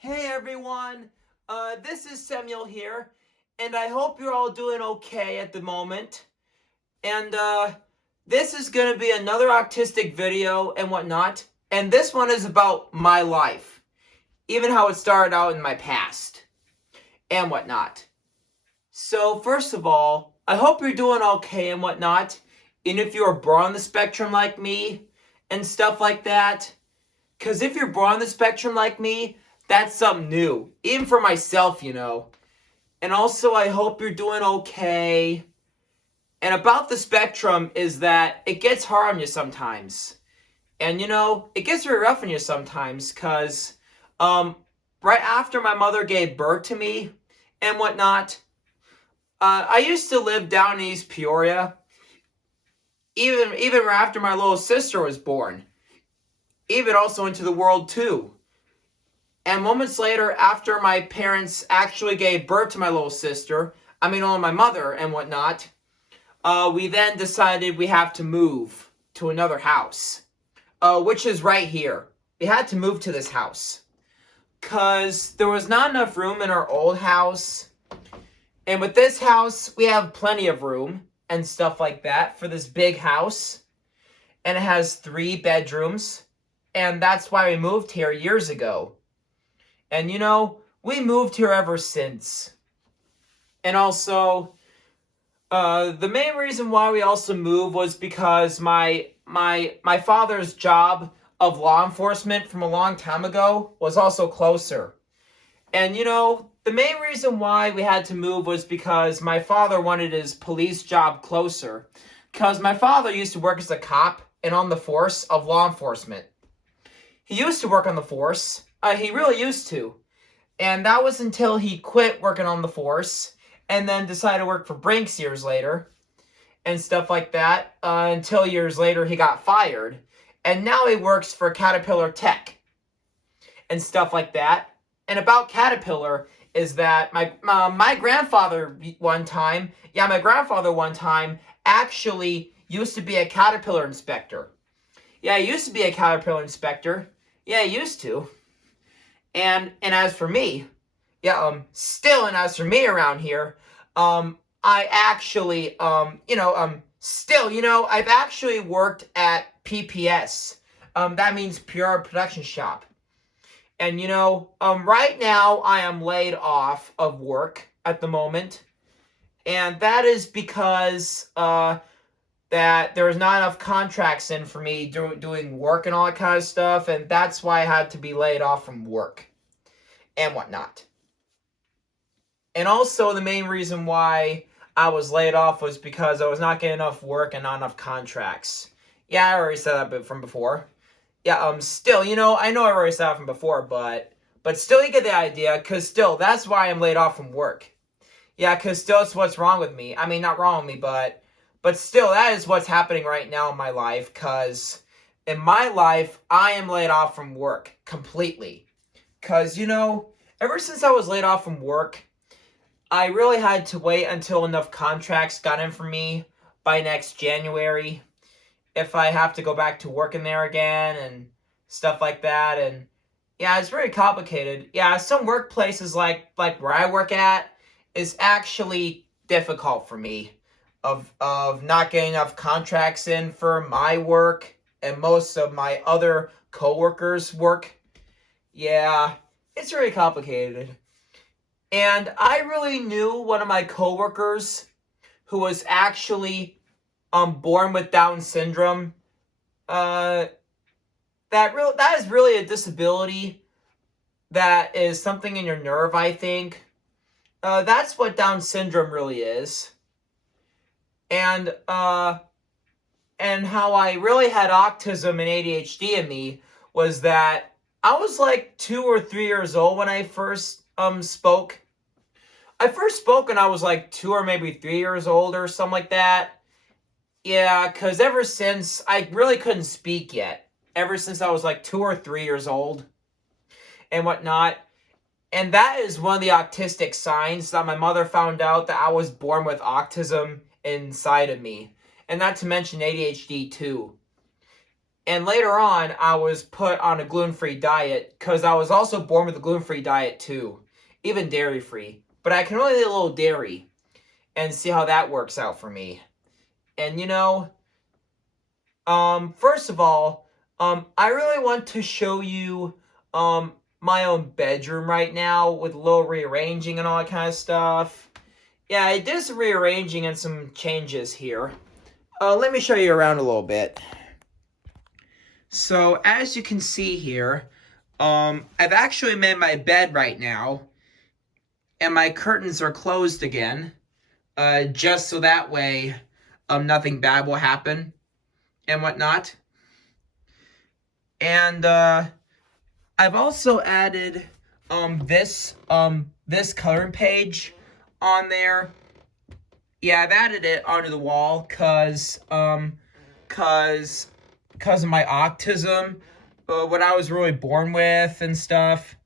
Hey everyone, this is Samuel here, and I hope you're all doing okay at the moment. And this is going to be another autistic video and whatnot, and this one is about my life, even how it started out in my past and whatnot. So first of all, I hope you're doing okay and whatnot, and if you're born on the spectrum like me and stuff like that. Because if you're born on the spectrum like me, that's something new. Even for myself. And also, I hope you're doing okay. And about the spectrum is that it gets hard on you sometimes. And, it gets very rough on you sometimes. Because right after my mother gave birth to me and whatnot, I used to live down in East Peoria. Even right after my little sister was born. Even also into the world, too. And moments later, after my parents actually gave birth to my little sister, my mother and whatnot, we then decided we have to move to another house, which is right here. We had to move to this house because there was not enough room in our old house. And with this house, we have plenty of room and stuff like that for this big house. And it has 3 bedrooms. And that's why we moved here years ago. And we moved here ever since. And also, the main reason why we also moved was because my father's job of law enforcement from a long time ago was also closer. And the main reason why we had to move was because my father wanted his police job closer. Because my father used to work as a cop and on the force of law enforcement. He used to work on the force. He really used to. And that was until he quit working on the force and then decided to work for Brinks years later and stuff like that. Until years later he got fired. And now he works for Caterpillar Tech and stuff like that. And about Caterpillar is that my grandfather one time actually used to be a Caterpillar inspector. Yeah, he used to be a Caterpillar inspector. Yeah, he used to. And as for me, and as for me around here, I actually, I've actually worked at PPS. That means Pure Production Shop. And, right now I am laid off of work at the moment. And that is because, that there was not enough contracts in for me doing work and all that kind of stuff, and that's why I had to be laid off from work and whatnot. And also the main reason why I was laid off was because I was not getting enough work and not enough contracts. Yeah, I already said that from before. Yeah, still, I know I already said that from before, but still you get the idea, because still, that's why I'm laid off from work. Yeah, because still it's what's wrong with me. I mean, not wrong with me, but still, that is what's happening right now in my life, because in my life, I am laid off from work completely. Because, ever since I was laid off from work, I really had to wait until enough contracts got in for me by next January if I have to go back to working there again and stuff like that. And yeah, it's very complicated. Yeah, some workplaces like where I work at is actually difficult for me of not getting enough contracts in for my work and most of my other coworkers' work. Yeah, it's very complicated. And I really knew one of my coworkers who was actually born with Down syndrome. That is really a disability that is something in your nerve, I think. That's what Down syndrome really is. And how I really had autism and ADHD in me was that I was like 2 or 3 years old when I first spoke. I first spoke when I was like 2 or maybe 3 years old or something like that. Yeah, because ever since, I really couldn't speak yet. Ever since I was like 2 or 3 years old and whatnot. And that is one of the autistic signs that my mother found out that I was born with autism inside of me. And not to mention ADHD too. And later on, I was put on a gluten-free diet because I was also born with a gluten-free diet too, even dairy-free. But I can only eat a little dairy and see how that works out for me. And first of all, I really want to show you my own bedroom right now with a little rearranging and all that kind of stuff. Yeah, I did some rearranging and some changes here. Let me show you around a little bit. So, as you can see here, I've actually made my bed right now, and my curtains are closed again, just so that way, nothing bad will happen and whatnot. And, I've also added, this coloring page on there. Yeah, I've added it onto the wall, cause of my autism, what I was really born with and stuff.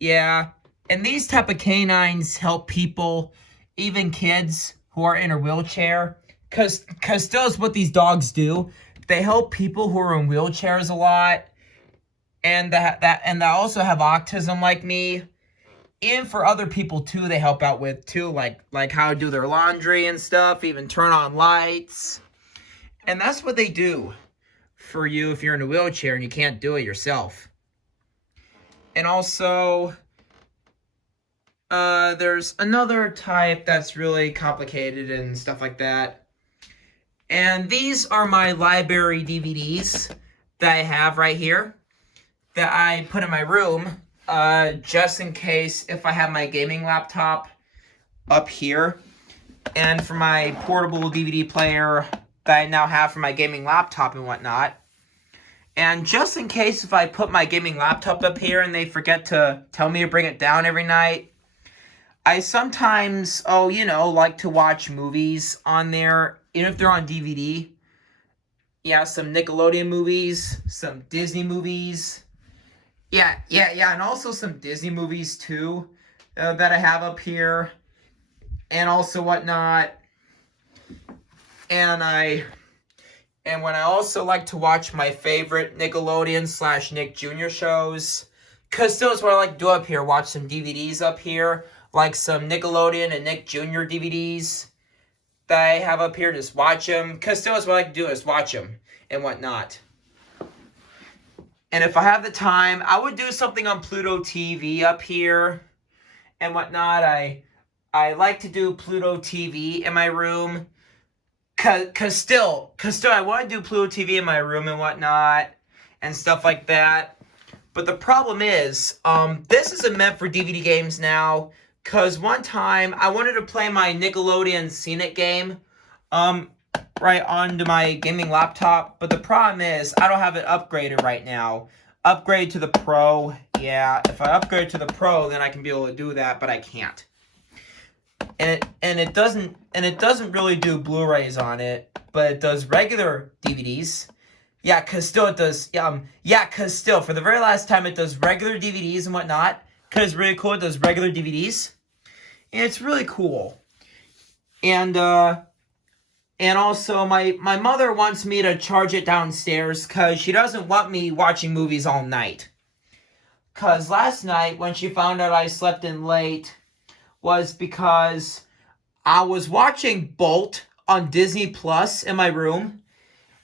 Yeah, and these type of canines help people, even kids who are in a wheelchair, cause still is what these dogs do. They help people who are in wheelchairs a lot, and that also have autism like me. And for other people too, they help out with too, like how to do their laundry and stuff, even turn on lights. And that's what they do for you if you're in a wheelchair and you can't do it yourself. And also, there's another type that's really complicated and stuff like that. And these are my library DVDs that I have right here that I put in my room, just in case if I have my gaming laptop up here. And for my portable DVD player that I now have for my gaming laptop and whatnot. And just in case if I put my gaming laptop up here and they forget to tell me to bring it down every night, I sometimes, like to watch movies on there, even if they're on DVD. Yeah, some Nickelodeon movies, some Disney movies. Yeah, and also some Disney movies too, that I have up here, and also whatnot. And when I also like to watch my favorite Nickelodeon / Nick Jr. shows, because still is what I like to do up here, watch some DVDs up here, like some Nickelodeon and Nick Jr. DVDs that I have up here, just watch them, because still is what I like to do, is watch them and whatnot. And if I have the time, I would do something on Pluto TV up here and whatnot. I like to do Pluto TV in my room. Cause still, I want to do Pluto TV in my room and whatnot, and stuff like that. But the problem is, this isn't meant for DVD games now. Cause one time I wanted to play my Nickelodeon Scenic game, right onto my gaming laptop. But the problem is, I don't have it upgraded right now. Upgrade to the Pro. Yeah, if I upgrade to the Pro, then I can be able to do that. But I can't. And it doesn't really do Blu-rays on it, but it does regular DVDs. Yeah, cause still it does. Cause still for the very last time it does regular DVDs and whatnot. Cause it's really cool. It does regular DVDs, and it's really cool. And also my mother wants me to charge it downstairs cause she doesn't want me watching movies all night. Cause last night when she found out I slept in late, was because I was watching Bolt on Disney Plus in my room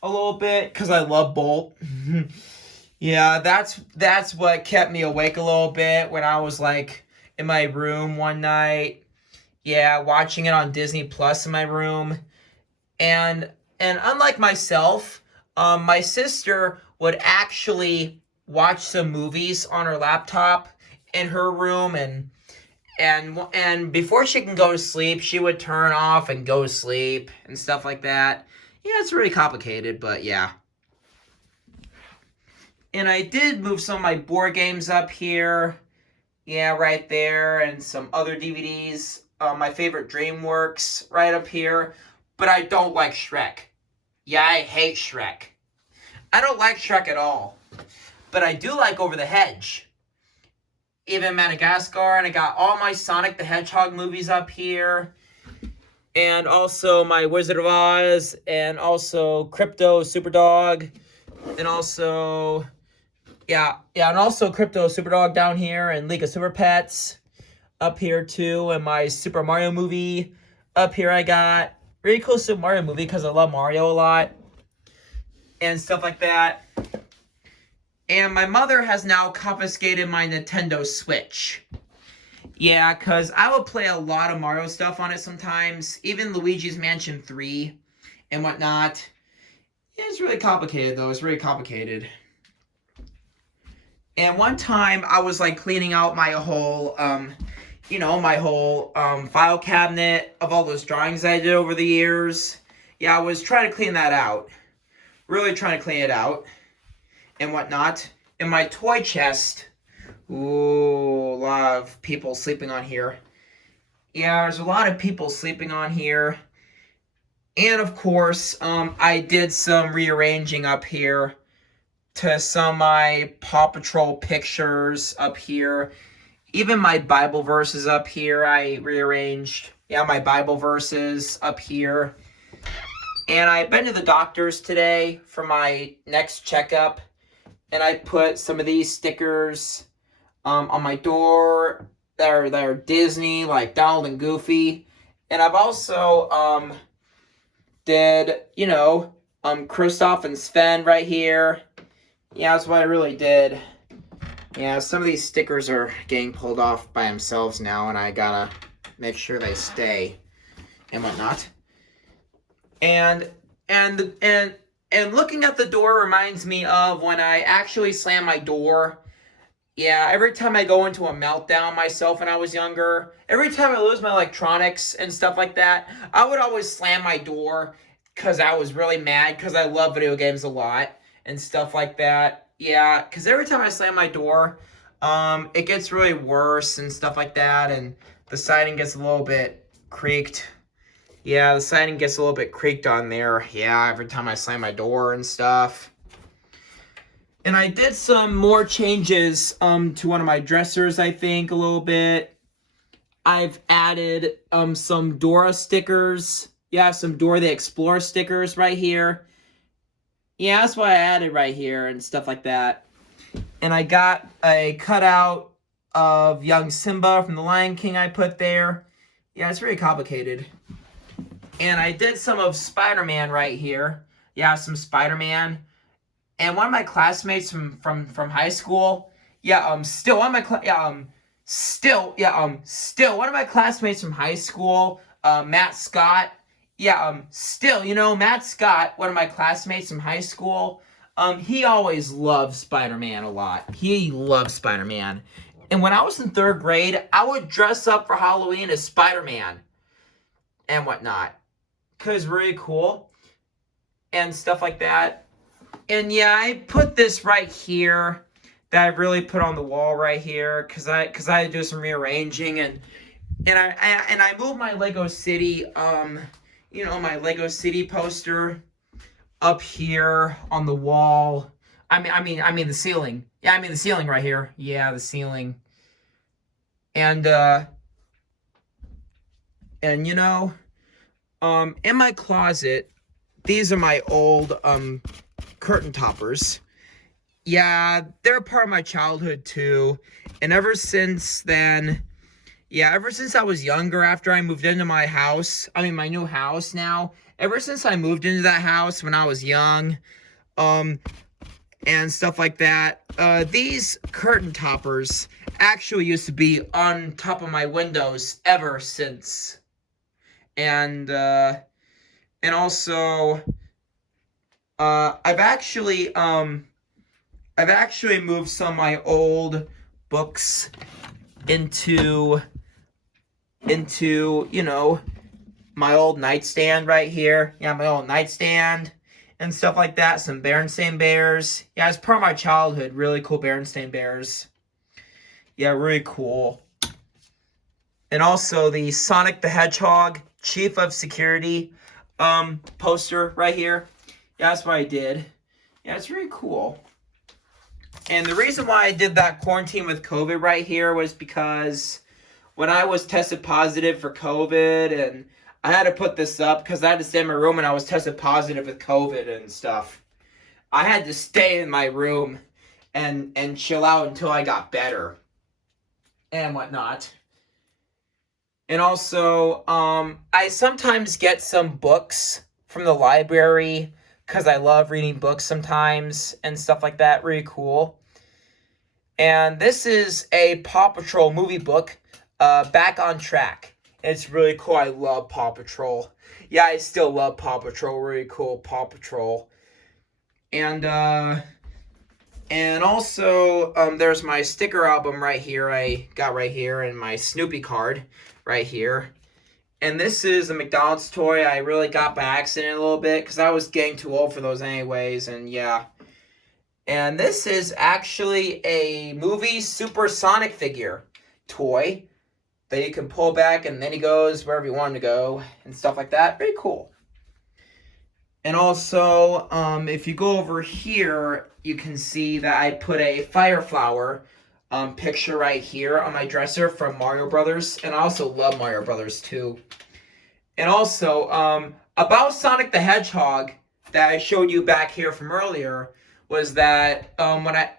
a little bit, because I love Bolt. Yeah, that's what kept me awake a little bit when I was like in my room one night. Yeah, watching it on Disney Plus in my room. And unlike myself, my sister would actually watch some movies on her laptop in her room, and before she can go to sleep, she would turn off and go to sleep and stuff like that. Yeah, it's really complicated, but yeah. And I did move some of my board games up here. Yeah, right there, and some other DVDs. My favorite DreamWorks right up here. But I don't like Shrek. Yeah, I hate Shrek. I don't like Shrek at all. But I do like Over the Hedge. Even Madagascar, and I got all my Sonic the Hedgehog movies up here. And also my Wizard of Oz, and also Crypto Superdog. And also, and also Crypto Superdog down here, and League of Super Pets up here too, and my Super Mario movie up here I got. Really cool Super Mario movie because I love Mario a lot and stuff like that. And my mother has now confiscated my Nintendo Switch. Yeah, because I would play a lot of Mario stuff on it sometimes, even Luigi's Mansion 3 and whatnot. Yeah, it's really complicated though. It's really complicated. And one time I was like cleaning out my whole file cabinet of all those drawings I did over the years. Yeah, I was trying to clean that out. Really trying to clean it out and whatnot. In my toy chest, ooh, a lot of people sleeping on here. Yeah, there's a lot of people sleeping on here. And of course, I did some rearranging up here to some of my Paw Patrol pictures up here. Even my Bible verses up here, I rearranged. Yeah, my Bible verses up here. And I've been to the doctor's today for my next checkup. And I put some of these stickers on my door that are Disney, like Donald and Goofy. And I've also did, Kristoff and Sven right here. Yeah, that's what I really did. Yeah, some of these stickers are getting pulled off by themselves now, and I gotta make sure they stay and whatnot. And looking at the door reminds me of when I actually slam my door. Yeah, every time I go into a meltdown myself when I was younger, every time I lose my electronics and stuff like that, I would always slam my door because I was really mad because I love video games a lot and stuff like that. Yeah, because every time I slam my door, it gets really worse and stuff like that, and the siding gets a little bit creaked. Yeah, the siding gets a little bit creaked on there. Yeah, every time I slam my door and stuff. And I did some more changes to one of my dressers, I think, a little bit. I've added some Dora stickers. Yeah, some Dora the Explorer stickers right here. Yeah, that's what I added right here and stuff like that. And I got a cutout of young Simba from The Lion King I put there. Yeah, it's really complicated. And I did some of Spider-Man right here. Yeah, some Spider-Man. And one of my classmates from high school, still one of my classmates from high school, Matt Scott. Matt Scott, one of my classmates from high school, he always loved Spider-Man a lot. He loved Spider-Man. And when I was in 3rd grade, I would dress up for Halloween as Spider-Man and whatnot. Because really cool and stuff like that. And yeah, I put this right here that I really put on the wall right here because I had to do some rearranging and I moved my Lego City my Lego City poster up here on the wall. I mean the ceiling. Yeah, I mean the ceiling right here. Yeah, the ceiling. And in my closet, these are my old curtain toppers. Yeah, they're part of my childhood too. And ever since then, ever since I was younger, after I moved into my house, my new house now, ever since I moved into that house when I was young, and stuff like that, these curtain toppers actually used to be on top of my windows ever since. And also, I've actually moved some of my old books into my old nightstand right here. Yeah, my old nightstand and stuff like that. Some Berenstain Bears. Yeah, it's part of my childhood. Really cool Berenstain Bears. Yeah, really cool. And also the Sonic the Hedgehog Chief of Security poster right here. Yeah, that's what I did. Yeah, it's really cool. And the reason why I did that quarantine with COVID right here was because when I was tested positive for COVID, and I had to put this up because I had to stay in my room and I was tested positive with COVID and stuff. I had to stay in my room and chill out until I got better and whatnot. And also, I sometimes get some books from the library because I love reading books sometimes and stuff like that. Really cool. And this is a Paw Patrol movie book, Back on Track. It's really cool. I love Paw Patrol. Yeah, I still love Paw Patrol. Really cool Paw Patrol. And also, there's my sticker album right here. I got right here, and my Snoopy card right here. And this is a McDonald's toy I really got by accident a little bit because I was getting too old for those anyways, and yeah. And this is actually a movie supersonic figure toy that you can pull back and then he goes wherever you want him to go and stuff like that. Very cool. And also, if you go over here, you can see that I put a Fire Flower picture right here on my dresser from Mario Brothers. And I also love Mario Brothers too. And also, about Sonic the Hedgehog that I showed you back here from earlier was that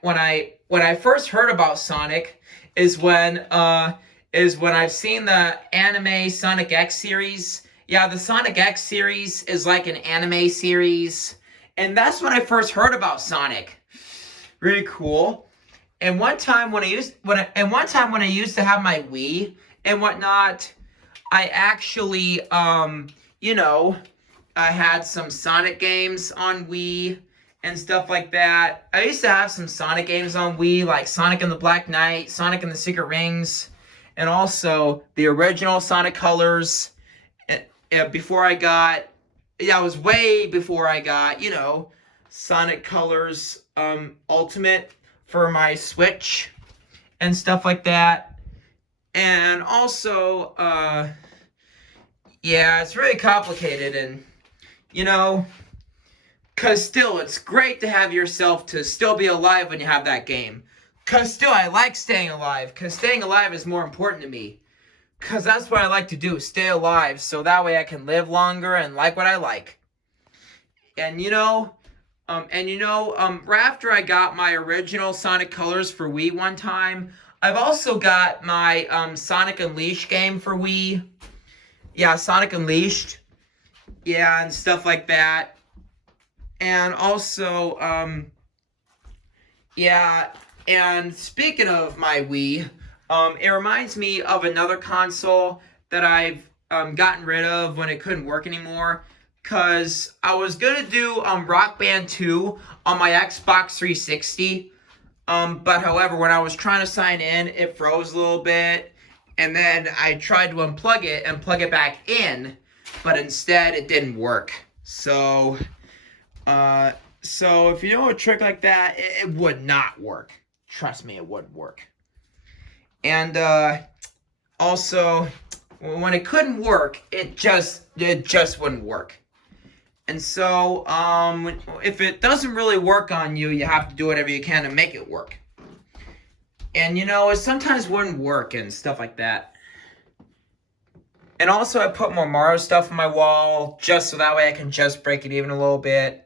when I first heard about Sonic is when I've seen the anime Sonic X series. Yeah, the Sonic X series is like an anime series, and that's when I first heard about Sonic. Really cool. And one time when I used to have my Wii and whatnot, I actually I had some Sonic games on Wii and stuff like that. I used to have some Sonic games on Wii, like Sonic and the Black Knight, Sonic and the Secret Rings, and also the original Sonic Colors. Before I got, yeah, it was way before I got, Sonic Colors Ultimate for my Switch and stuff like that. And also, yeah, it's really complicated and, because still, it's great to have yourself to still be alive when you have that game. Because still, I like staying alive. Because staying alive is more important to me. Because that's what I like to do, stay alive. So that way I can live longer and like what I like. And right after I got my original Sonic Colors for Wii one time, I've also got my Sonic Unleashed game for Wii. Yeah, Sonic Unleashed. Yeah, and stuff like that. And also, yeah, and speaking of my Wii, it reminds me of another console that I've gotten rid of when it couldn't work anymore. Because I was going to do Rock Band 2 on my Xbox 360. But however, when I was trying to sign in, it froze a little bit. And then I tried to unplug it and plug it back in. But instead, it didn't work. So if you know a trick like that, it would not work. Trust me, it wouldn't work. And also, when it couldn't work, it just wouldn't work. And so, if it doesn't really work on you, you have to do whatever you can to make it work. And it sometimes wouldn't work and stuff like that. And also, I put more Mario stuff on my wall just so that way I can just break it even a little bit.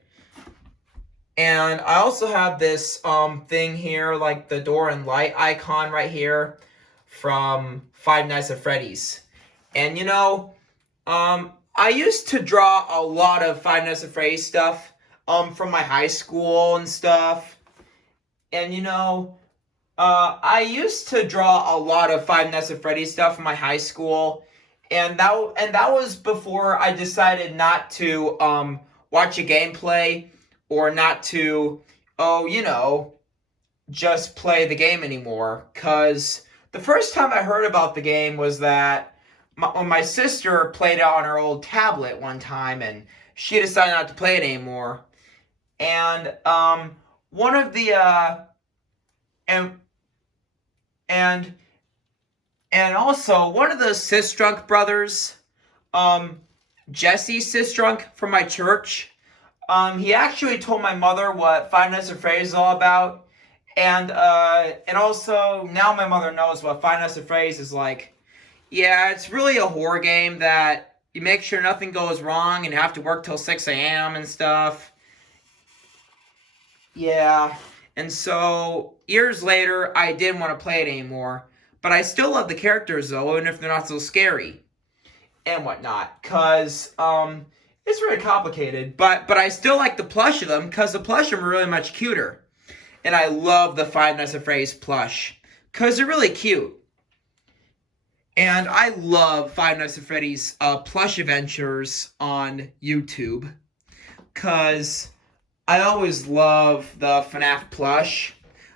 And I also have this thing here, like the door and light icon right here from Five Nights at Freddy's. And I used to draw a lot of Five Nights at Freddy's stuff from my high school and stuff. And I used to draw a lot of Five Nights at Freddy's stuff from my high school. And that was before I decided not to watch a gameplay or not to, just play the game anymore. Because the first time I heard about the game was that when my sister played it on her old tablet one time, and she decided not to play it anymore. And one of the and also one of the Sistrunk brothers, Jesse Sistrunk from my church. He actually told my mother what Five Nights at Freddy's is all about, and also now my mother knows what Five Nights at Freddy's is like. Yeah, it's really a horror game that you make sure nothing goes wrong and you have to work till 6 a.m. and stuff. Yeah. And so years later, I didn't want to play it anymore. But I still love the characters though, even if they're not so scary and whatnot. Cause it's really complicated. But I still like the plush of them because the plush of them are really much cuter. And I love the Five Nights at Freddy's plush because they're really cute. And I love Five Nights at Freddy's plush adventures on YouTube because I always love the FNAF plush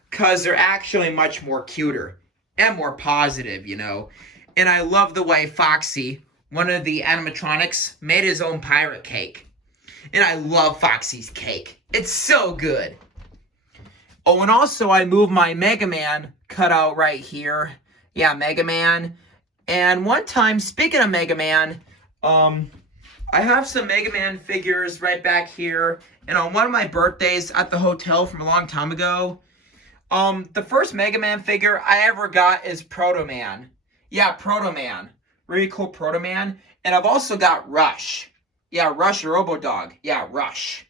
because they're actually much more cuter and more positive, you know. And I love the way Foxy, one of the animatronics, made his own pirate cake. And I love Foxy's cake. It's so good. Oh, and also I moved my Mega Man cutout right here. Yeah, Mega Man. And one time, speaking of Mega Man, I have some Mega Man figures right back here. And on one of my birthdays at the hotel from a long time ago, the first Mega Man figure I ever got is Proto Man. Yeah, Proto Man. Really cool Proto Man. And I've also got Rush. Yeah, Rush Robodog. Yeah, Rush.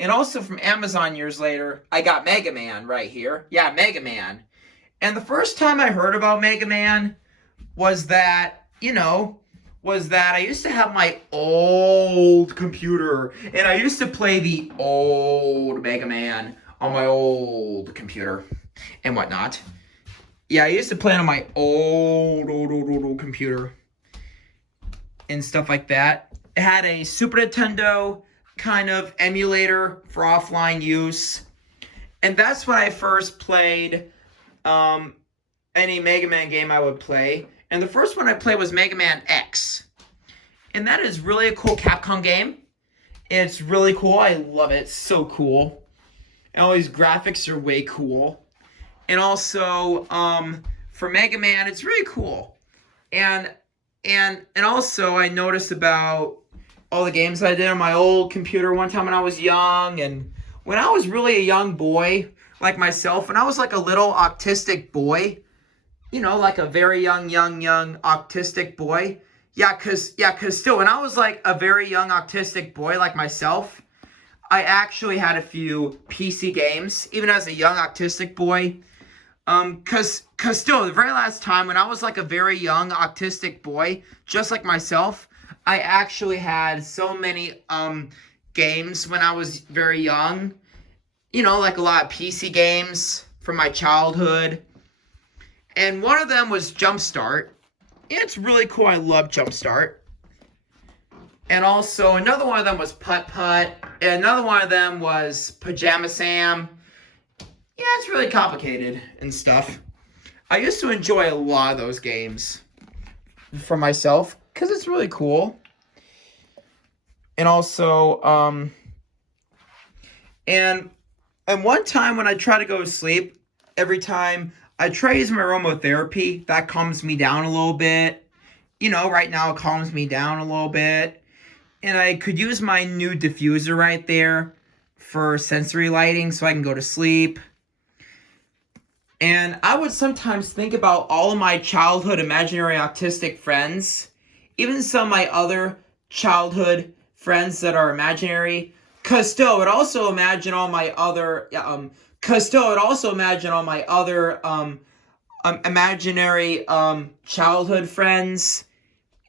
And also from Amazon years later, I got Mega Man right here. Yeah, Mega Man. And the first time I heard about Mega Man was that I used to have my old computer, and I used to play the old Mega Man on my old computer and whatnot. Yeah, I used to play on my old computer and stuff like that. It had a Super Nintendo kind of emulator for offline use. And that's when I first played any Mega Man game I would play. And the first one I played was Mega Man X. And that is really a cool Capcom game. It's really cool. I love it. It's so cool. And all these graphics are way cool. And also, for Mega Man, it's really cool. And also I noticed about all the games I did on my old computer one time when I was young. And when I was really a young boy, like myself, when I was like a little autistic boy, you know, like a very young autistic boy. Yeah, cause still, when I was like a very young autistic boy like myself, I actually had a few PC games, even as a young autistic boy. Cause still, the very last time when I was like a very young autistic boy, just like myself, I actually had so many games when I was very young. You know, like a lot of PC games from my childhood. And one of them was Jumpstart. It's really cool. I love Jumpstart. And also another one of them was Putt Putt. And another one of them was Pajama Sam. Yeah, it's really complicated and stuff. I used to enjoy a lot of those games for myself because it's really cool. And also, and one time when I try to go to sleep, every time I try using my aromatherapy, that calms me down a little bit. You know, right now it calms me down a little bit. And I could use my new diffuser right there for sensory lighting so I can go to sleep. And I would sometimes think about all of my childhood imaginary autistic friends, even some of my other childhood friends that are imaginary. Cause still, I would also imagine all my other imaginary childhood friends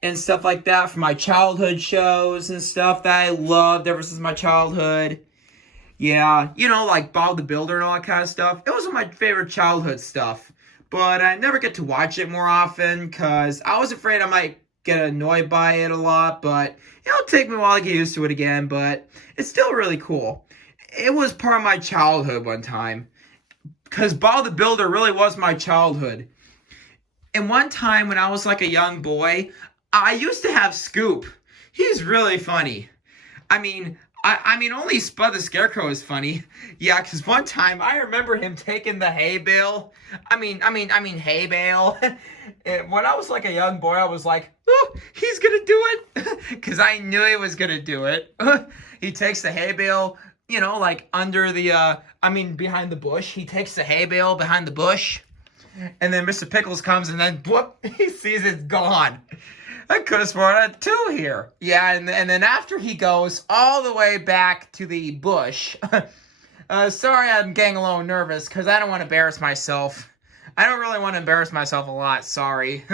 and stuff like that from my childhood shows and stuff that I loved ever since my childhood. Yeah, you know, like Bob the Builder and all that kind of stuff. It was my favorite childhood stuff. But I never get to watch it more often because I was afraid I might get annoyed by it a lot. But it'll take me a while to get used to it again. But it's still really cool. It was part of my childhood one time. Because Bob the Builder really was my childhood. And one time when I was like a young boy, I used to have Scoop. He's really funny. I mean, only Spud the Scarecrow is funny. Yeah, because one time I remember him taking the hay bale. Hay bale. And when I was like a young boy, I was like, oh, he's gonna do it. Because I knew he was gonna do it. He takes the hay bale, you know, like under the, behind the bush. He takes the hay bale behind the bush. And then Mr. Pickles comes and then, whoop, he sees it's gone. I could have sworn that too here. Yeah, and then after he goes all the way back to the bush, Sorry, I'm getting a little nervous because I don't want to embarrass myself. I don't really want to embarrass myself a lot. Sorry.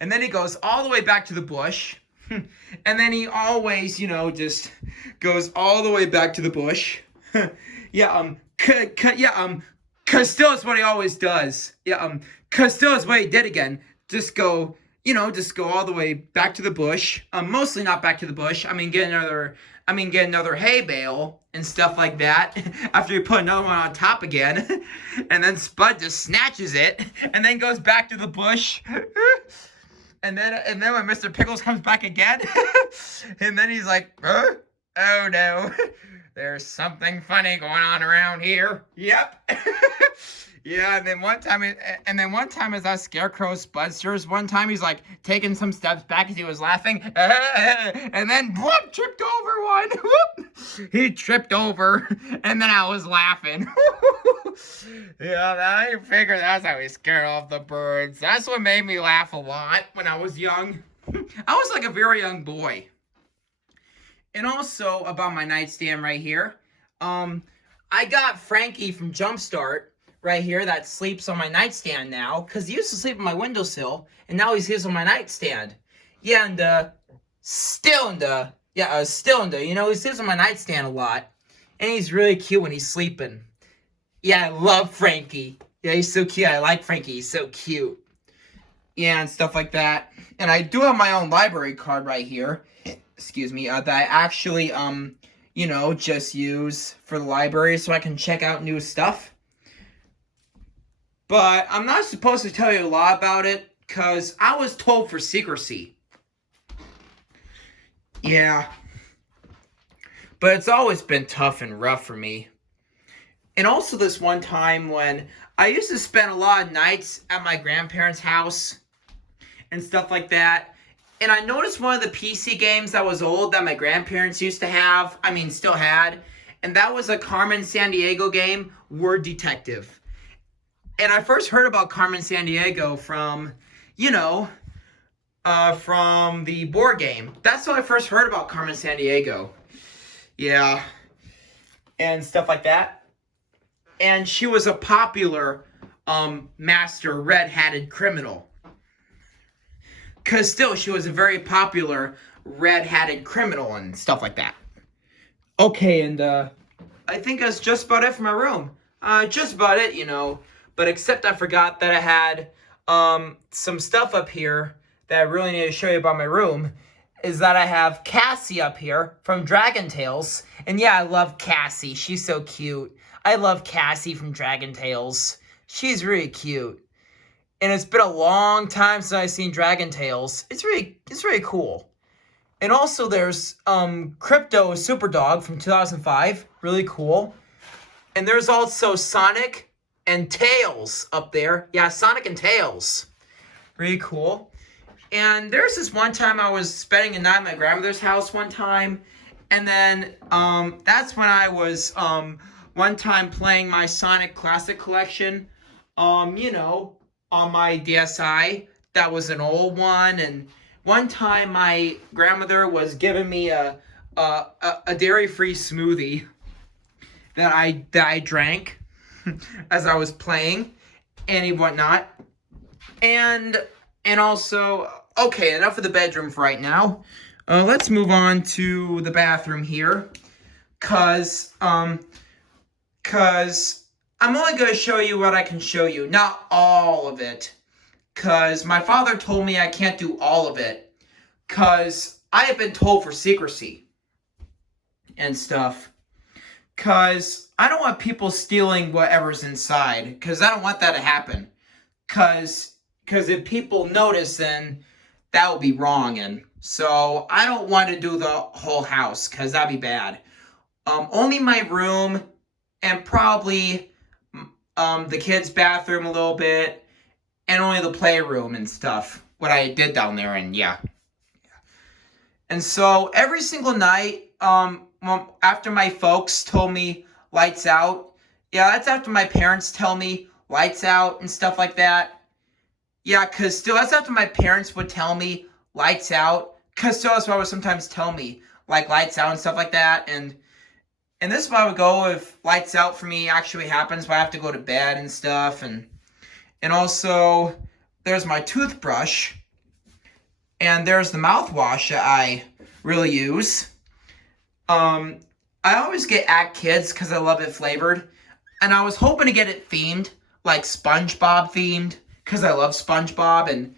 And then he goes all the way back to the bush. And then he always, just goes all the way back to the bush. Yeah, cause still is what he always does. Yeah, cause still is what he did again. Just go all the way back to the bush. Mostly not back to the bush. Get another hay bale and stuff like that. After you put another one on top again, and then Spud just snatches it and then goes back to the bush. And then when Mr. Pickles comes back again, and then he's like, huh? Oh no, there's something funny going on around here. Yep. Yeah, and then one time as that Scarecrow Spudsters, one time he's like taking some steps back as he was laughing, and then whoop, tripped over one. Whoop, he tripped over, and then I was laughing. Yeah, I figured that's how he scared off the birds. That's what made me laugh a lot when I was young. I was like a very young boy. And also about my nightstand right here, I got Frankie from Jumpstart right here that sleeps on my nightstand now, because he used to sleep on my windowsill, and now he sleeps on my nightstand. Yeah, and Cylinder, he sleeps on my nightstand a lot, and he's really cute when he's sleeping. Yeah, I love Frankie. Yeah, he's so cute. I like Frankie. He's so cute. Yeah, and stuff like that. And I do have my own library card right here. Excuse me, that I actually, just use for the library so I can check out new stuff. But I'm not supposed to tell you a lot about it, because I was told for secrecy. Yeah. But it's always been tough and rough for me. And also this one time when I used to spend a lot of nights at my grandparents' house and stuff like that. And I noticed one of the PC games that was old that my grandparents used to have, still had. And that was a Carmen Sandiego game, Word Detective. And I first heard about Carmen Sandiego from, from the board game. That's how I first heard about Carmen Sandiego. Yeah. And stuff like that. And she was a popular master red-hatted criminal. Because still, she was a very popular red-hatted criminal and stuff like that. Okay, and I think that's just about it for my room. Just about it, But except I forgot that I had some stuff up here that I really need to show you about my room. Is that I have Cassie up here from Dragon Tales. And yeah, I love Cassie. She's so cute. I love Cassie from Dragon Tales. She's really cute. And it's been a long time since I've seen Dragon Tales. It's really cool. And also there's Crypto Superdog from 2005. Really cool. And there's also Sonic and Tails up there. Yeah, Sonic and Tails. Really cool. And there's this one time I was spending a night at my grandmother's house one time. And then that's when I was one time playing my Sonic Classic Collection. On my DSi. That was an old one. And one time my grandmother was giving me a dairy-free smoothie that I drank as I was playing and whatnot. And also, okay, enough of the bedroom for right now. Let's move on to the bathroom here, cause I'm only going to show you what I can show you, not all of it, cause my father told me I can't do all of it, cause I have been told for secrecy and stuff. Because I don't want people stealing whatever's inside. Because I don't want that to happen. Because if people notice, then that would be wrong. And so I don't want to do the whole house. Because that'd be bad. Only my room. And probably the kids' bathroom a little bit. And only the playroom and stuff. What I did down there. And yeah. And so every single night... after my folks told me lights out. Yeah, that's after my parents tell me lights out and stuff like that. Yeah, because still, that's after my parents would tell me lights out. Because still, that's what I would sometimes tell me, like lights out and stuff like that. And And this is why I would go if lights out for me actually happens, but I have to go to bed and stuff. And also, there's my toothbrush. And there's the mouthwash that I really use. I always get Act Kids because I love it flavored. And I was hoping to get it themed, like SpongeBob themed, because I love SpongeBob.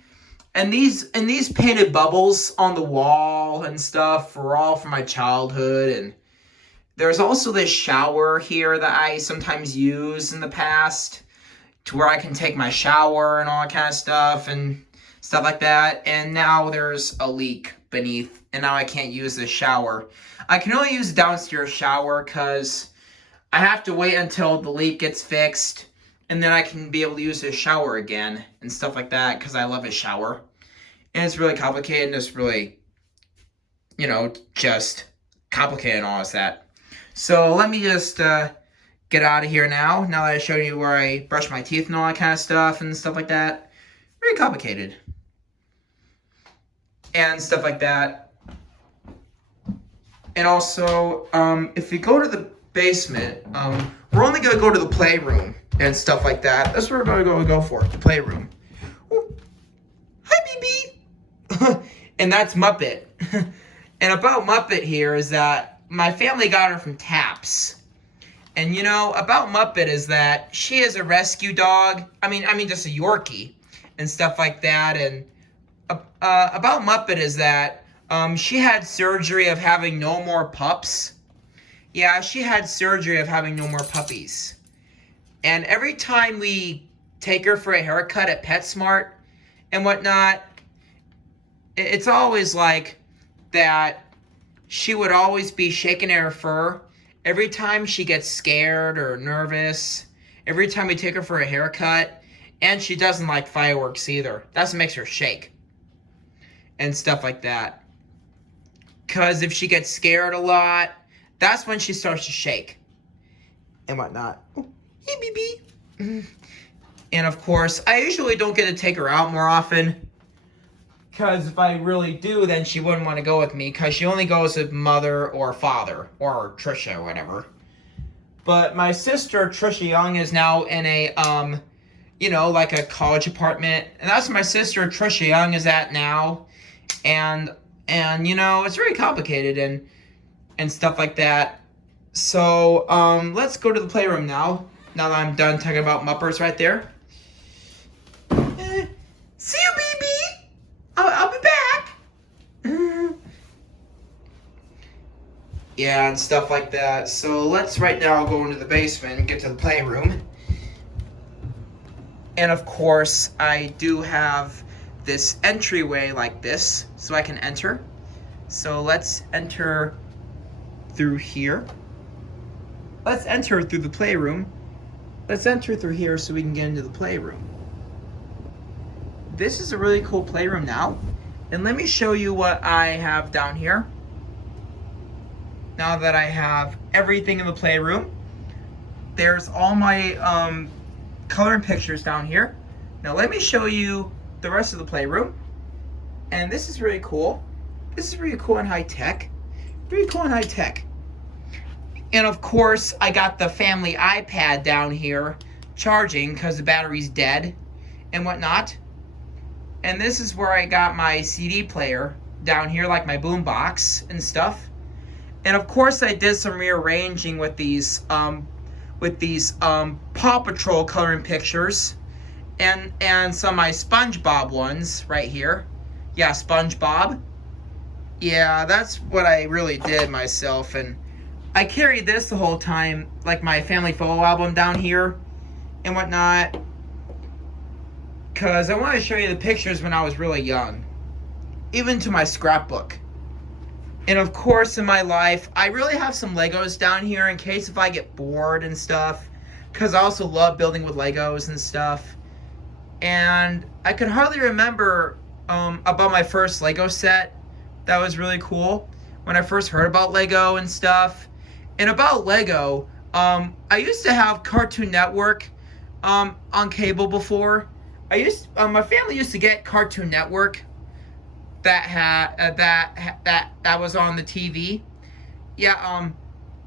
And these painted bubbles on the wall and stuff were all from my childhood. And there's also this shower here that I sometimes use in the past to where I can take my shower and all that kind of stuff and stuff like that. And now there's a leak beneath, and now I can't use the shower. I can only use the downstairs shower because I have to wait until the leak gets fixed, and then I can be able to use the shower again and stuff like that because I love a shower. And it's really complicated, and it's really, just complicated and all of that. So let me just get out of here now that I showed you where I brush my teeth and all that kind of stuff like that. Very complicated. And stuff like that. And also, if we go to the basement, we're only going to go to the playroom and stuff like that. That's what we're going to go for, the playroom. Ooh. Hi, BB! And that's Muppet. And about Muppet here is that my family got her from Taps. And about Muppet is that she is a rescue dog. I mean just a Yorkie and stuff like that. And about Muppet is that she had surgery of having no more pups. Yeah, she had surgery of having no more puppies. And every time we take her for a haircut at PetSmart and whatnot, it's always like that she would always be shaking her fur every time she gets scared or nervous, every time we take her for a haircut, and she doesn't like fireworks either. That's what makes her shake and stuff like that. Because if she gets scared a lot, that's when she starts to shake and whatnot. Oh, hey, BB. And of course, I usually don't get to take her out more often. Because if I really do, then she wouldn't want to go with me. Because she only goes with mother or father. Or Trisha or whatever. But my sister, Trisha Young, is now in a, like a college apartment. And that's where my sister, Trisha Young, is at now. And it's very complicated and stuff like that. So, let's go to the playroom now. Now that I'm done talking about Muppers right there. See you, baby! I'll be back! Yeah, and stuff like that. So let's right now go into the basement and get to the playroom. And of course, I do have this entryway like this, so I can enter. So let's enter through here. Let's enter through the playroom. Let's enter through here so we can get into the playroom. This is a really cool playroom now. And let me show you what I have down here. Now that I have everything in the playroom, there's all my coloring pictures down here. Now let me show you the rest of the playroom. And this is really cool. This is really cool and high tech. Really cool and high tech. And of course, I got the family iPad down here charging because the battery's dead and whatnot. And this is where I got my CD player down here, like my boombox and stuff. And of course, I did some rearranging with these Paw Patrol coloring pictures, and some of my SpongeBob ones right here. Yeah, SpongeBob. Yeah, that's what I really did myself, and I carried this the whole time, like my family photo album down here and whatnot. Because I want to show you the pictures when I was really young. Even to my scrapbook. And of course, in my life, I really have some Legos down here in case if I get bored and stuff. Because I also love building with Legos and stuff. And I could hardly remember about my first Lego set. That was really cool. When I first heard about Lego and stuff. And about Lego, I used to have Cartoon Network on cable before. My family used to get Cartoon Network that had that was on the TV. Yeah,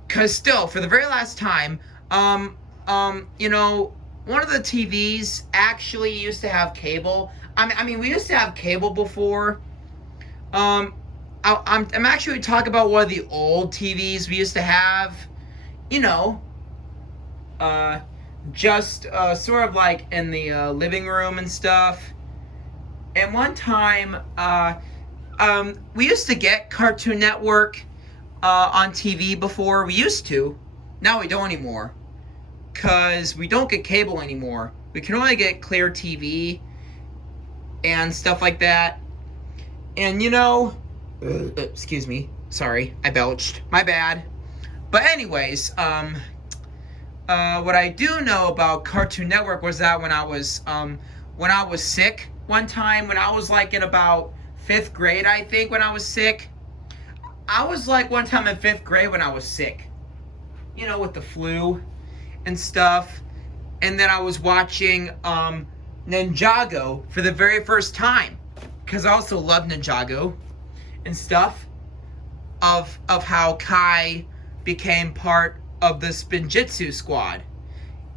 Cause still, for the very last time, you know, one of the TVs actually used to have cable. I mean, we used to have cable before. Um, I'm actually talking about one of the old TVs we used to have. You know, uh, just sort of like in the living room and stuff. And one time, we used to get Cartoon Network on TV before. We used to. Now we don't anymore. Because we don't get cable anymore. We can only get clear TV and stuff like that. And you know, excuse me. Sorry, I belched. My bad. But anyways, what I do know about Cartoon Network was that when I was sick one time, when I was like in about 5th grade, I think, when I was sick. I was like one time in 5th grade when I was sick. You know, with the flu and stuff. And then I was watching Ninjago for the very first time. Because I also love Ninjago and stuff. Of how Kai became part of the Spinjitzu squad.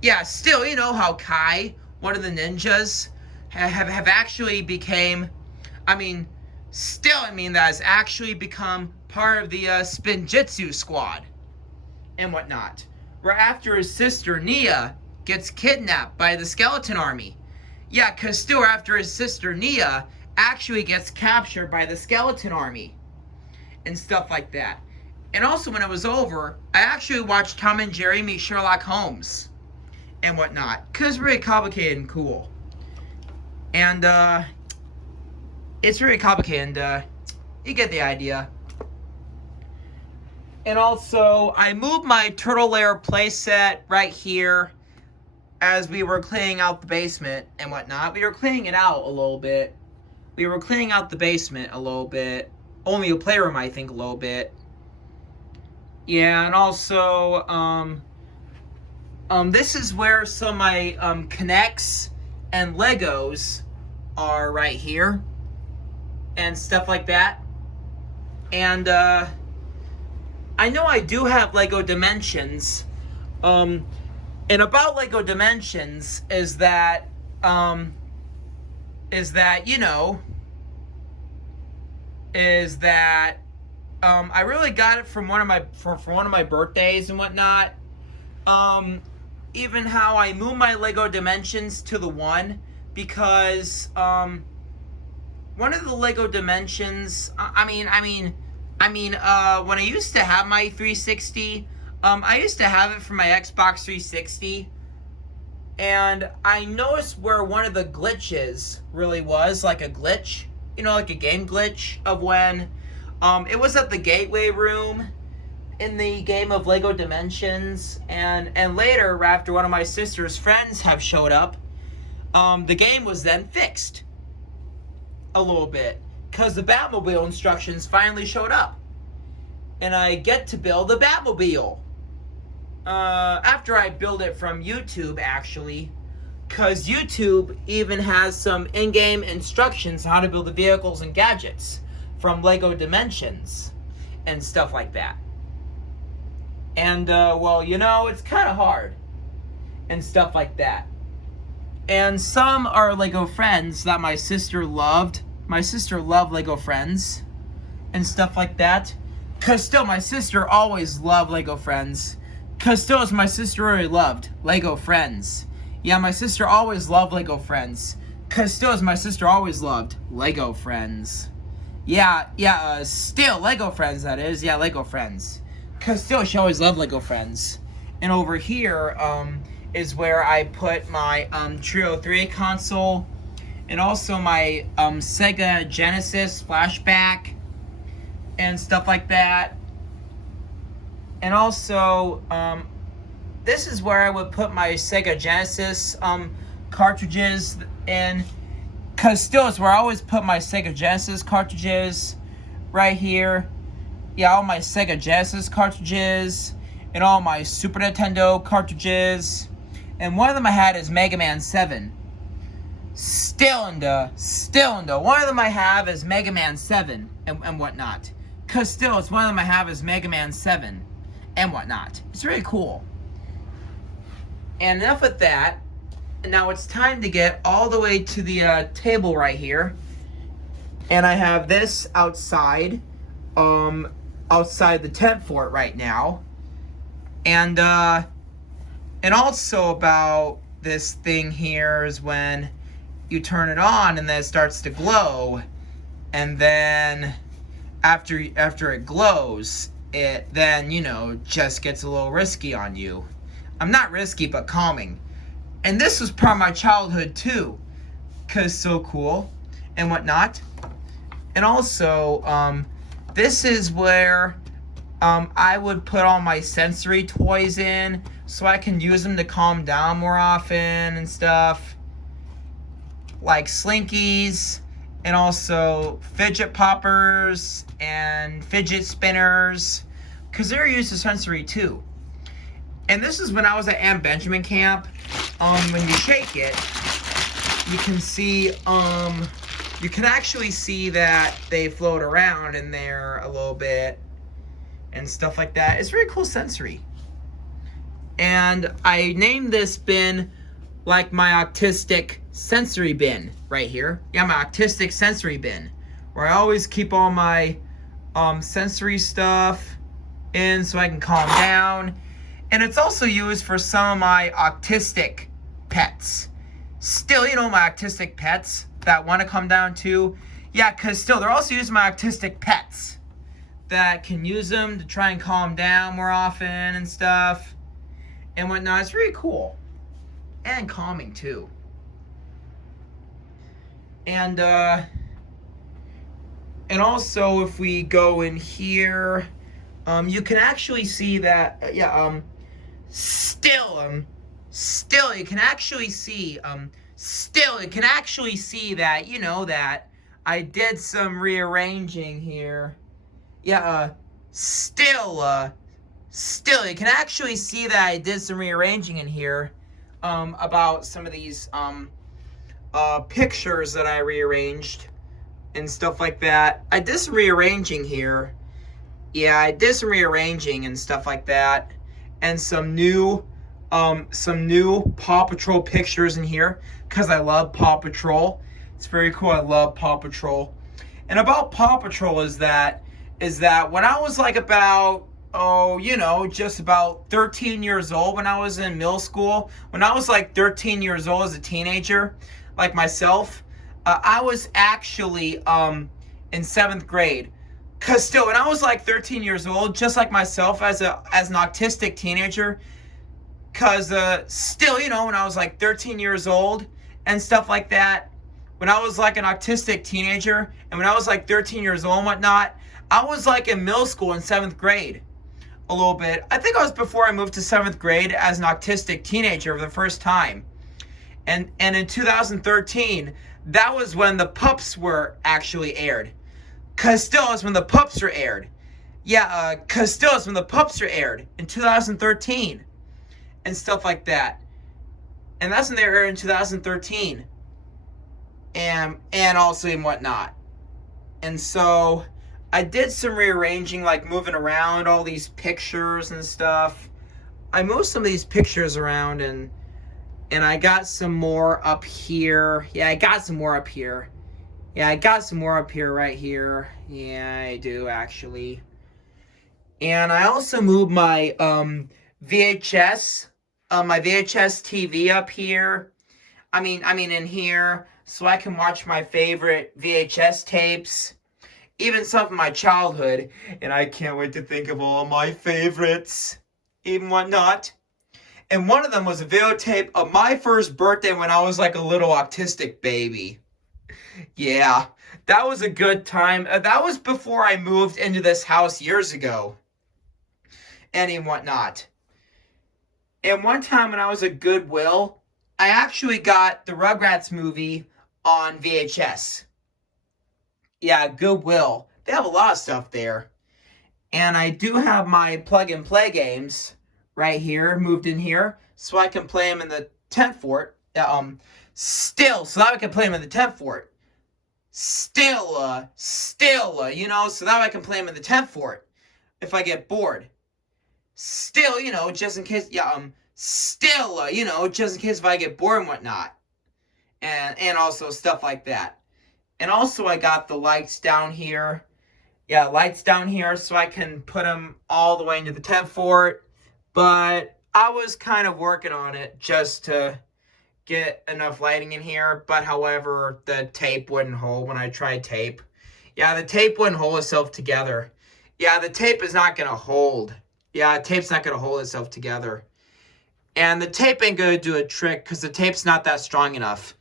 Yeah, still, you know how Kai, one of the ninjas, have actually became, that has actually become part of the Spinjitzu squad and whatnot. Where after his sister Nia gets kidnapped by the skeleton army. Yeah, because still after his sister Nia actually gets captured by the skeleton army and stuff like that. And also when it was over, I actually watched Tom and Jerry meet Sherlock Holmes and whatnot. Because it's really complicated and cool. And it's really complicated and you get the idea. And also, I moved my Turtle Lair playset right here as we were cleaning out the basement and whatnot. We were cleaning it out a little bit. We were cleaning out the basement a little bit. Only a playroom, I think, a little bit. Yeah, and also, this is where some of my Connects and Legos are right here. And stuff like that. And, I know I do have Lego Dimensions. And about Lego Dimensions is that, you know, I really got it from one of my birthdays and whatnot. Even how I moved my Lego Dimensions to the 1 because one of the Lego Dimensions, when I used to have my 360, I used to have it for my Xbox 360, and I noticed where one of the glitches really was, like a glitch, you know, like a game glitch of when, it was at the gateway room in the game of Lego Dimensions, and later, after one of my sister's friends have showed up, the game was then fixed a little bit. Because the Batmobile instructions finally showed up. And I get to build the Batmobile. After I build it from YouTube, actually. Because YouTube even has some in-game instructions on how to build the vehicles and gadgets from Lego Dimensions. And stuff like that. And, well, you know, it's kind of hard. And stuff like that. And some are Lego Friends that my sister loved. My sister loved Lego Friends and stuff like that. Because still, my sister always loved Lego Friends. Because still, my sister really loved Lego Friends. Yeah, my sister always loved Lego Friends. Because still, my sister always loved Lego Friends. Still, Lego Friends, that is. Yeah, Lego Friends. Because still, she always loved Lego Friends. And over here, is where I put my Trio 3 console. And also my Sega Genesis flashback and stuff like that. And also, this is where I would put my Sega Genesis cartridges in. Because still, it's where I always put my Sega Genesis cartridges. Right here. Yeah, all my Sega Genesis cartridges. And all my Super Nintendo cartridges. And one of them I had is Mega Man 7. Still in the one of them I have is Mega Man 7 and whatnot. Cause still it's one of them I have is Mega Man 7 and whatnot. It's really cool. And enough of that. Now it's time to get all the way to the table right here. And I have this outside the tent fort right now. And also about this thing here is when you turn it on and then it starts to glow. And then after it glows, it then, just gets a little risky on you. I'm not risky, but calming. And this was part of my childhood too, because so cool and whatnot. And also, this is where I would put all my sensory toys in so I can use them to calm down more often and stuff. Like slinkies, and also fidget poppers and fidget spinners, because they're used as sensory too. And this is when I was at Aunt Benjamin camp. When you shake it, you can see, you can actually see that they float around in there a little bit and stuff like that. It's really cool sensory. And I named this bin like my autistic sensory bin right here. Yeah, my autistic sensory bin, where I always keep all my sensory stuff in so I can calm down. And it's also used for some of my autistic pets. Still, my autistic pets that want to come down too. Yeah, because still, they're also using my autistic pets that can use them to try and calm down more often and stuff and whatnot. It's really cool and calming too. And also, if we go in here, you can actually see that, still you can actually see that, that I did some rearranging here. Yeah, still you can actually see that I did some rearranging in here, about some of these, pictures that I rearranged and stuff like that. I did some rearranging here. Yeah, I did some rearranging and stuff like that. And some new Paw Patrol pictures in here, because I love Paw Patrol. It's very cool. I love Paw Patrol. And about Paw Patrol is that when I was like about, just about 13 years old, when I was in middle school, when I was like 13 years old as a teenager, like myself, I was actually in 7th grade. Because still, when I was like 13 years old, just like myself as an autistic teenager, because still, when I was like 13 years old and stuff like that, when I was like an autistic teenager, and when I was like 13 years old and whatnot, I was like in middle school in 7th grade a little bit. I think I was before I moved to 7th grade as an autistic teenager for the first time. And in 2013, that was when the Pups were actually aired. Cause still is when the Pups were aired. Yeah, cause still is when the Pups were aired in 2013. And stuff like that. And that's when they were aired in 2013. And also in whatnot. And so I did some rearranging, like moving around all these pictures and stuff. I moved some of these pictures around and I got some more up here. Yeah, I got some more up here. Yeah, I got some more up here right here. Yeah, I do actually. And I also moved my VHS TV up here. I mean in here, so I can watch my favorite VHS tapes, even some from my childhood. And I can't wait to think of all my favorites, even whatnot. And one of them was a videotape of my first birthday when I was like a little autistic baby. Yeah, that was a good time. That was before I moved into this house years ago. And whatnot. And one time when I was at Goodwill, I actually got the Rugrats movie on VHS. Yeah, Goodwill. They have a lot of stuff there. And I do have my plug-and-play games right here, moved in here, so I can play them in the tent fort. So that I can play them in the tent fort. So that I can play them in the tent fort if I get bored. Still, just in case, still, just in case if I get bored and whatnot. And also stuff like that. And also I got the lights down here. Yeah, lights down here so I can put them all the way into the tent fort. But I was kind of working on it just to get enough lighting in here. But however, the tape wouldn't hold when I tried tape. Yeah, the tape wouldn't hold itself together. Yeah, the tape is not going to hold. Yeah, tape's not going to hold itself together. And the tape ain't going to do a trick because the tape's not that strong enough.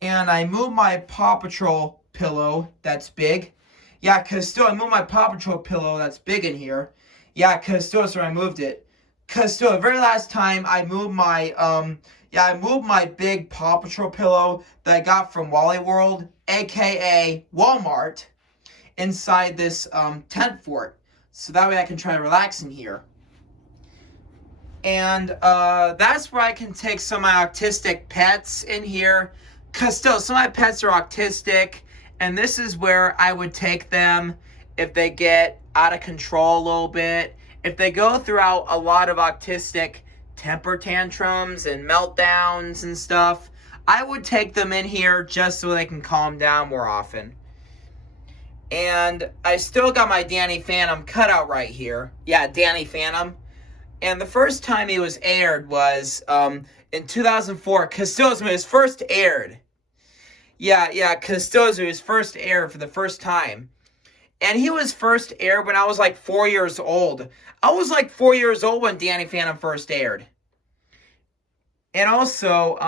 And I moved my Paw Patrol pillow that's big. Yeah, because still I moved my Paw Patrol pillow that's big in here. Yeah, because still that's where I moved it. Because still the very last time I moved my, I moved my big Paw Patrol pillow that I got from Wally World, a.k.a. Walmart, inside this tent fort. So that way I can try to relax in here. And that's where I can take some of my autistic pets in here. Because still, some of my pets are autistic. And this is where I would take them if they get out of control a little bit. If they go throughout a lot of autistic temper tantrums and meltdowns and stuff, I would take them in here just so they can calm down more often. And I still got my Danny Phantom cutout right here. Yeah, Danny Phantom. And the first time he was aired was in 2004. Castillo's when he was first aired. Yeah, Castillo's when he was first aired for the first time. And he was first aired when I was like 4 years old. I was like 4 years old when Danny Phantom first aired. And also,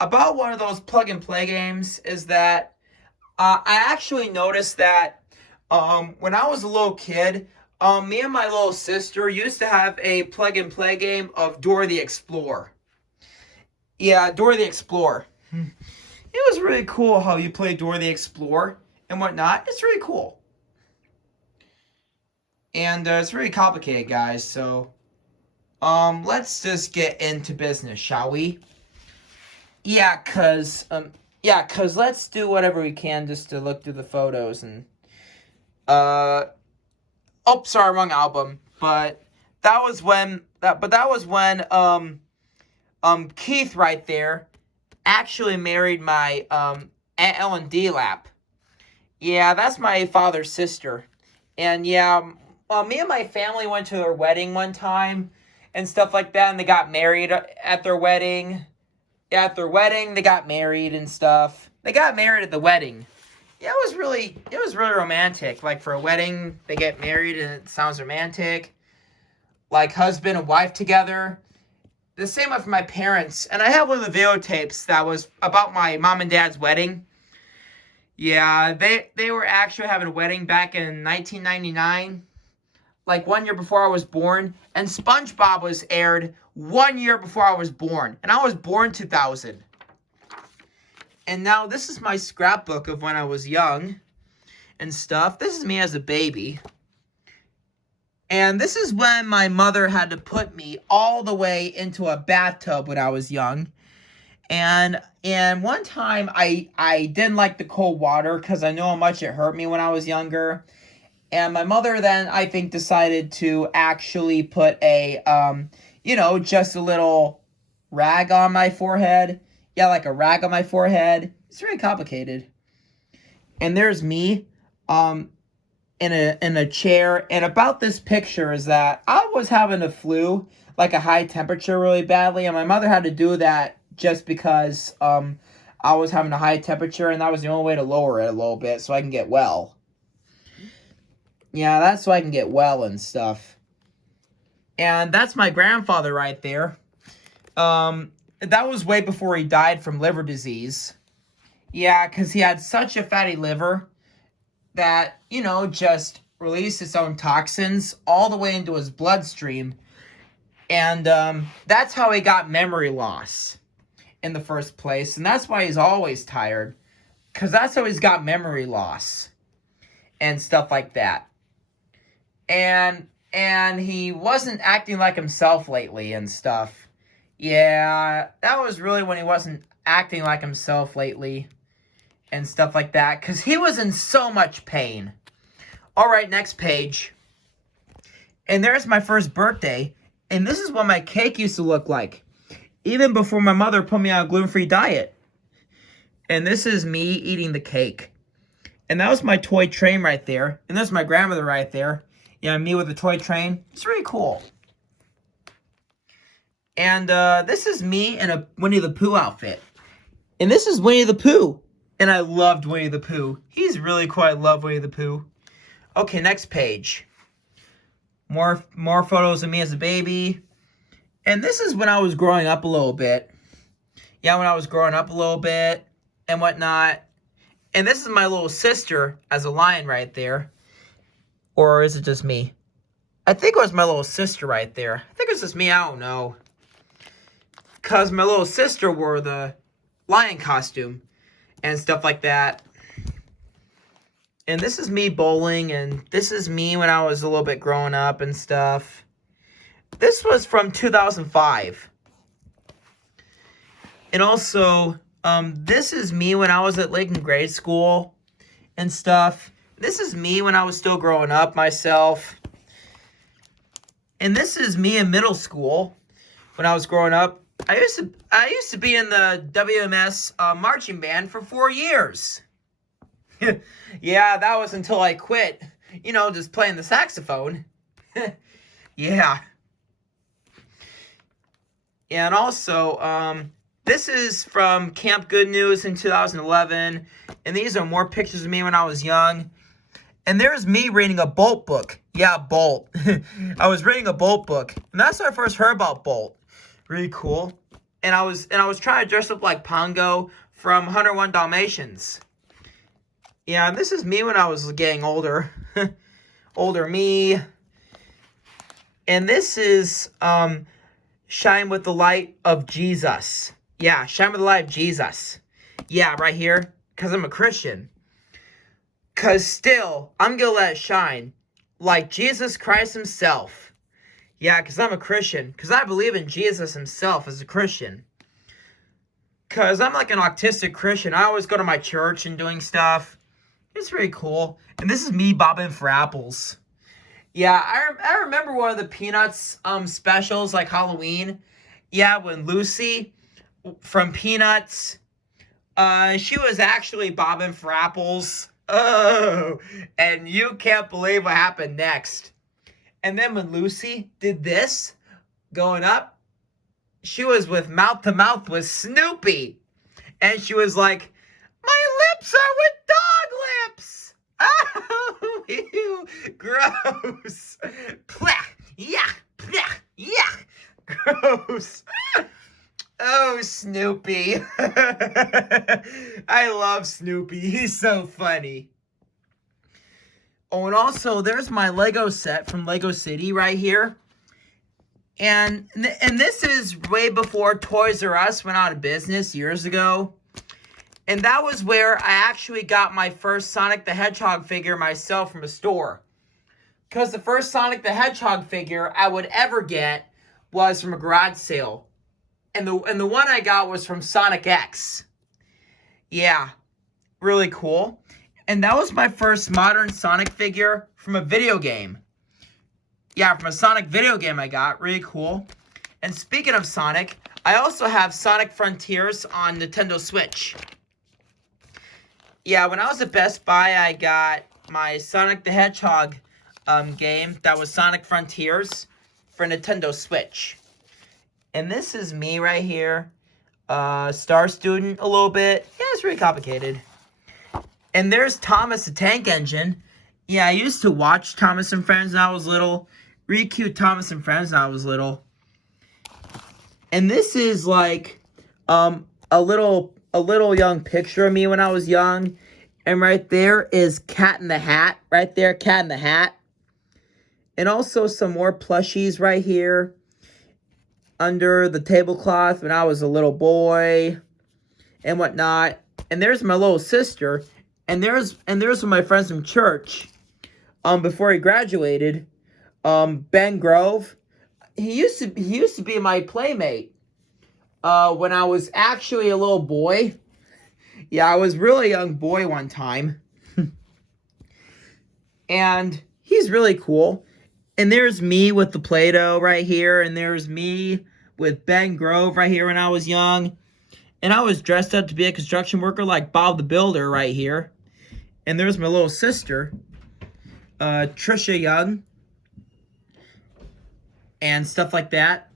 about one of those plug-and-play games is that I actually noticed that when I was a little kid, me and my little sister used to have a plug-and-play game of Dora the Explorer. Yeah, Dora the Explorer. It was really cool how you play Dora the Explorer and whatnot. It's really cool. And it's really complicated, guys. So, let's just get into business, shall we? Yeah, cause let's do whatever we can just to look through the photos and, sorry, wrong album. But that was when, Keith right there actually married my, Aunt Ellen Delap. Yeah, that's my father's sister. And yeah, me and my family went to their wedding one time and stuff like that, and they got married at their wedding. Yeah, at their wedding, they got married and stuff. They got married at the wedding. Yeah, it was really romantic. Like, for a wedding, they get married and it sounds romantic. Like, husband and wife together. The same with my parents. And I have one of the videotapes that was about my mom and dad's wedding. Yeah, they were actually having a wedding back in 1999. Like 1 year before I was born. And SpongeBob was aired 1 year before I was born. And I was born 2000. And now this is my scrapbook of when I was young and stuff. This is me as a baby. And this is when my mother had to put me all the way into a bathtub when I was young. And one time I didn't like the cold water because I know how much it hurt me when I was younger. And my mother then, I think, decided to actually put a, just a little rag on my forehead. Yeah, like a rag on my forehead. It's very complicated. And there's me, in a chair. And about this picture is that I was having a flu, like a high temperature really badly. And my mother had to do that just because, I was having a high temperature. And that was the only way to lower it a little bit so I can get well. Yeah, that's so I can get well and stuff. And that's my grandfather right there. That was way before he died from liver disease. Yeah, because he had such a fatty liver that, just released its own toxins all the way into his bloodstream. And that's how he got memory loss in the first place. And that's why he's always tired. Because that's how he's got memory loss and stuff like that. And he wasn't acting like himself lately and stuff. Yeah, that was really when he wasn't acting like himself lately and stuff like that. Because he was in so much pain. Alright, next page. And there's my first birthday. And this is what my cake used to look like, even before my mother put me on a gluten-free diet. And this is me eating the cake. And that was my toy train right there. And there's my grandmother right there. Yeah, me with the toy train. It's really cool. And this is me in a Winnie the Pooh outfit. And this is Winnie the Pooh. And I loved Winnie the Pooh. He's really cool. I love Winnie the Pooh. Okay, next page. More photos of me as a baby. And this is when I was growing up a little bit. Yeah, when I was growing up a little bit and whatnot. And this is my little sister as a lion right there. Or is it just me? I think it was my little sister right there. I think it was just me. I don't know. Because my little sister wore the lion costume and stuff like that. And this is me bowling. And this is me when I was a little bit growing up and stuff. This was from 2005. And also, this is me when I was at Lakeland grade school and stuff. This is me when I was still growing up myself. And this is me in middle school when I was growing up. I used to be in the WMS marching band for 4 years. Yeah, that was until I quit. You know, just playing the saxophone. Yeah. And also, this is from Camp Good News in 2011. And these are more pictures of me when I was young. And there's me reading a Bolt book. Yeah, Bolt. I was reading a Bolt book. And that's when I first heard about Bolt. Really cool. And I was trying to dress up like Pongo from 101 Dalmatians. Yeah, and this is me when I was getting older. Older me. And this is Shine with the Light of Jesus. Yeah, Shine with the Light of Jesus. Yeah, right here. Because I'm a Christian. Because still, I'm going to let it shine. Like Jesus Christ himself. Yeah, because I'm a Christian. Because I believe in Jesus himself as a Christian. Because I'm like an autistic Christian. I always go to my church and doing stuff. It's really cool. And this is me bobbing for apples. Yeah, I remember one of the Peanuts specials, like Halloween. Yeah, when Lucy from Peanuts, she was actually bobbing for apples. Oh, and you can't believe what happened next. And then when Lucy did this, going up, she was with mouth to mouth with Snoopy. And she was like, my lips are with dog lips. Oh, ew, gross. Plech, yeah, plech, yeah, gross. Oh, Snoopy. I love Snoopy. He's so funny. Oh, and also, there's my Lego set from Lego City right here. And this is way before Toys R Us went out of business years ago. And that was where I actually got my first Sonic the Hedgehog figure myself from a store. Because the first Sonic the Hedgehog figure I would ever get was from a garage sale. And the one I got was from Sonic X. Yeah, really cool. And that was my first modern Sonic figure from a video game. Yeah, from a Sonic video game I got. Really cool. And speaking of Sonic, I also have Sonic Frontiers on Nintendo Switch. Yeah, when I was at Best Buy, I got my Sonic the Hedgehog game. That was Sonic Frontiers for Nintendo Switch. And this is me right here. Star Student a little bit. Yeah, it's really complicated. And there's Thomas the Tank Engine. Yeah, I used to watch Thomas and Friends when I was little. Really cute Thomas and Friends when I was little. And this is like a little young picture of me when I was young. And right there is Cat in the Hat. Right there, Cat in the Hat. And also some more plushies right here. Under the tablecloth when I was a little boy. And whatnot. And there's my little sister. And there's one of my friends from church. Before he graduated. Ben Grove. He used to be my playmate. When I was actually a little boy. Yeah, I was really a young boy one time. And he's really cool. And there's me with the Play-Doh right here. And there's me with Ben Grove right here when I was young. And I was dressed up to be a construction worker like Bob the Builder right here. And there's my little sister, Trisha Young. And stuff like that.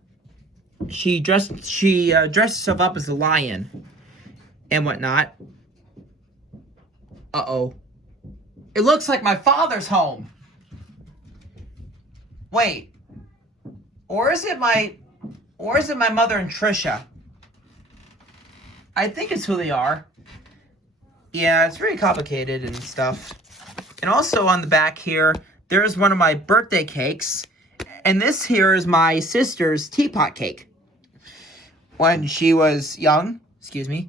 She dressed herself up as a lion and whatnot. Uh-oh. It looks like my father's home. Wait. Or is it my mother and Trisha? I think it's who they are. Yeah, it's very complicated and stuff. And also on the back here, there's one of my birthday cakes. And this here is my sister's teapot cake. When she was young. Excuse me.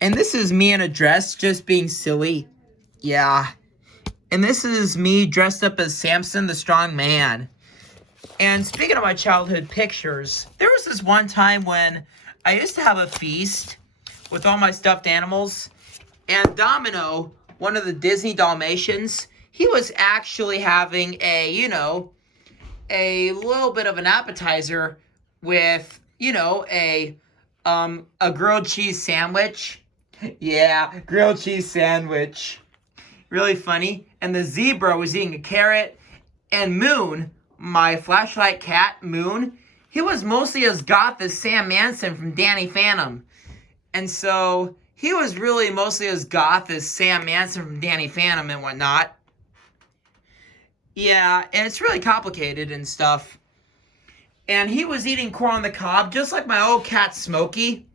And this is me in a dress, just being silly. Yeah. And this is me dressed up as Samson the Strong Man. And speaking of my childhood pictures, there was this one time when I used to have a feast with all my stuffed animals. And Domino, one of the Disney Dalmatians, he was actually having a little bit of an appetizer with, a grilled cheese sandwich. Yeah, grilled cheese sandwich. Really funny. And the zebra was eating a carrot. And Moon, my flashlight cat, Moon, he was mostly as goth as Sam Manson from Danny Phantom. And so he was really mostly as goth as Sam Manson from Danny Phantom and whatnot. Yeah, and it's really complicated and stuff. And he was eating corn on the cob, just like my old cat Smokey,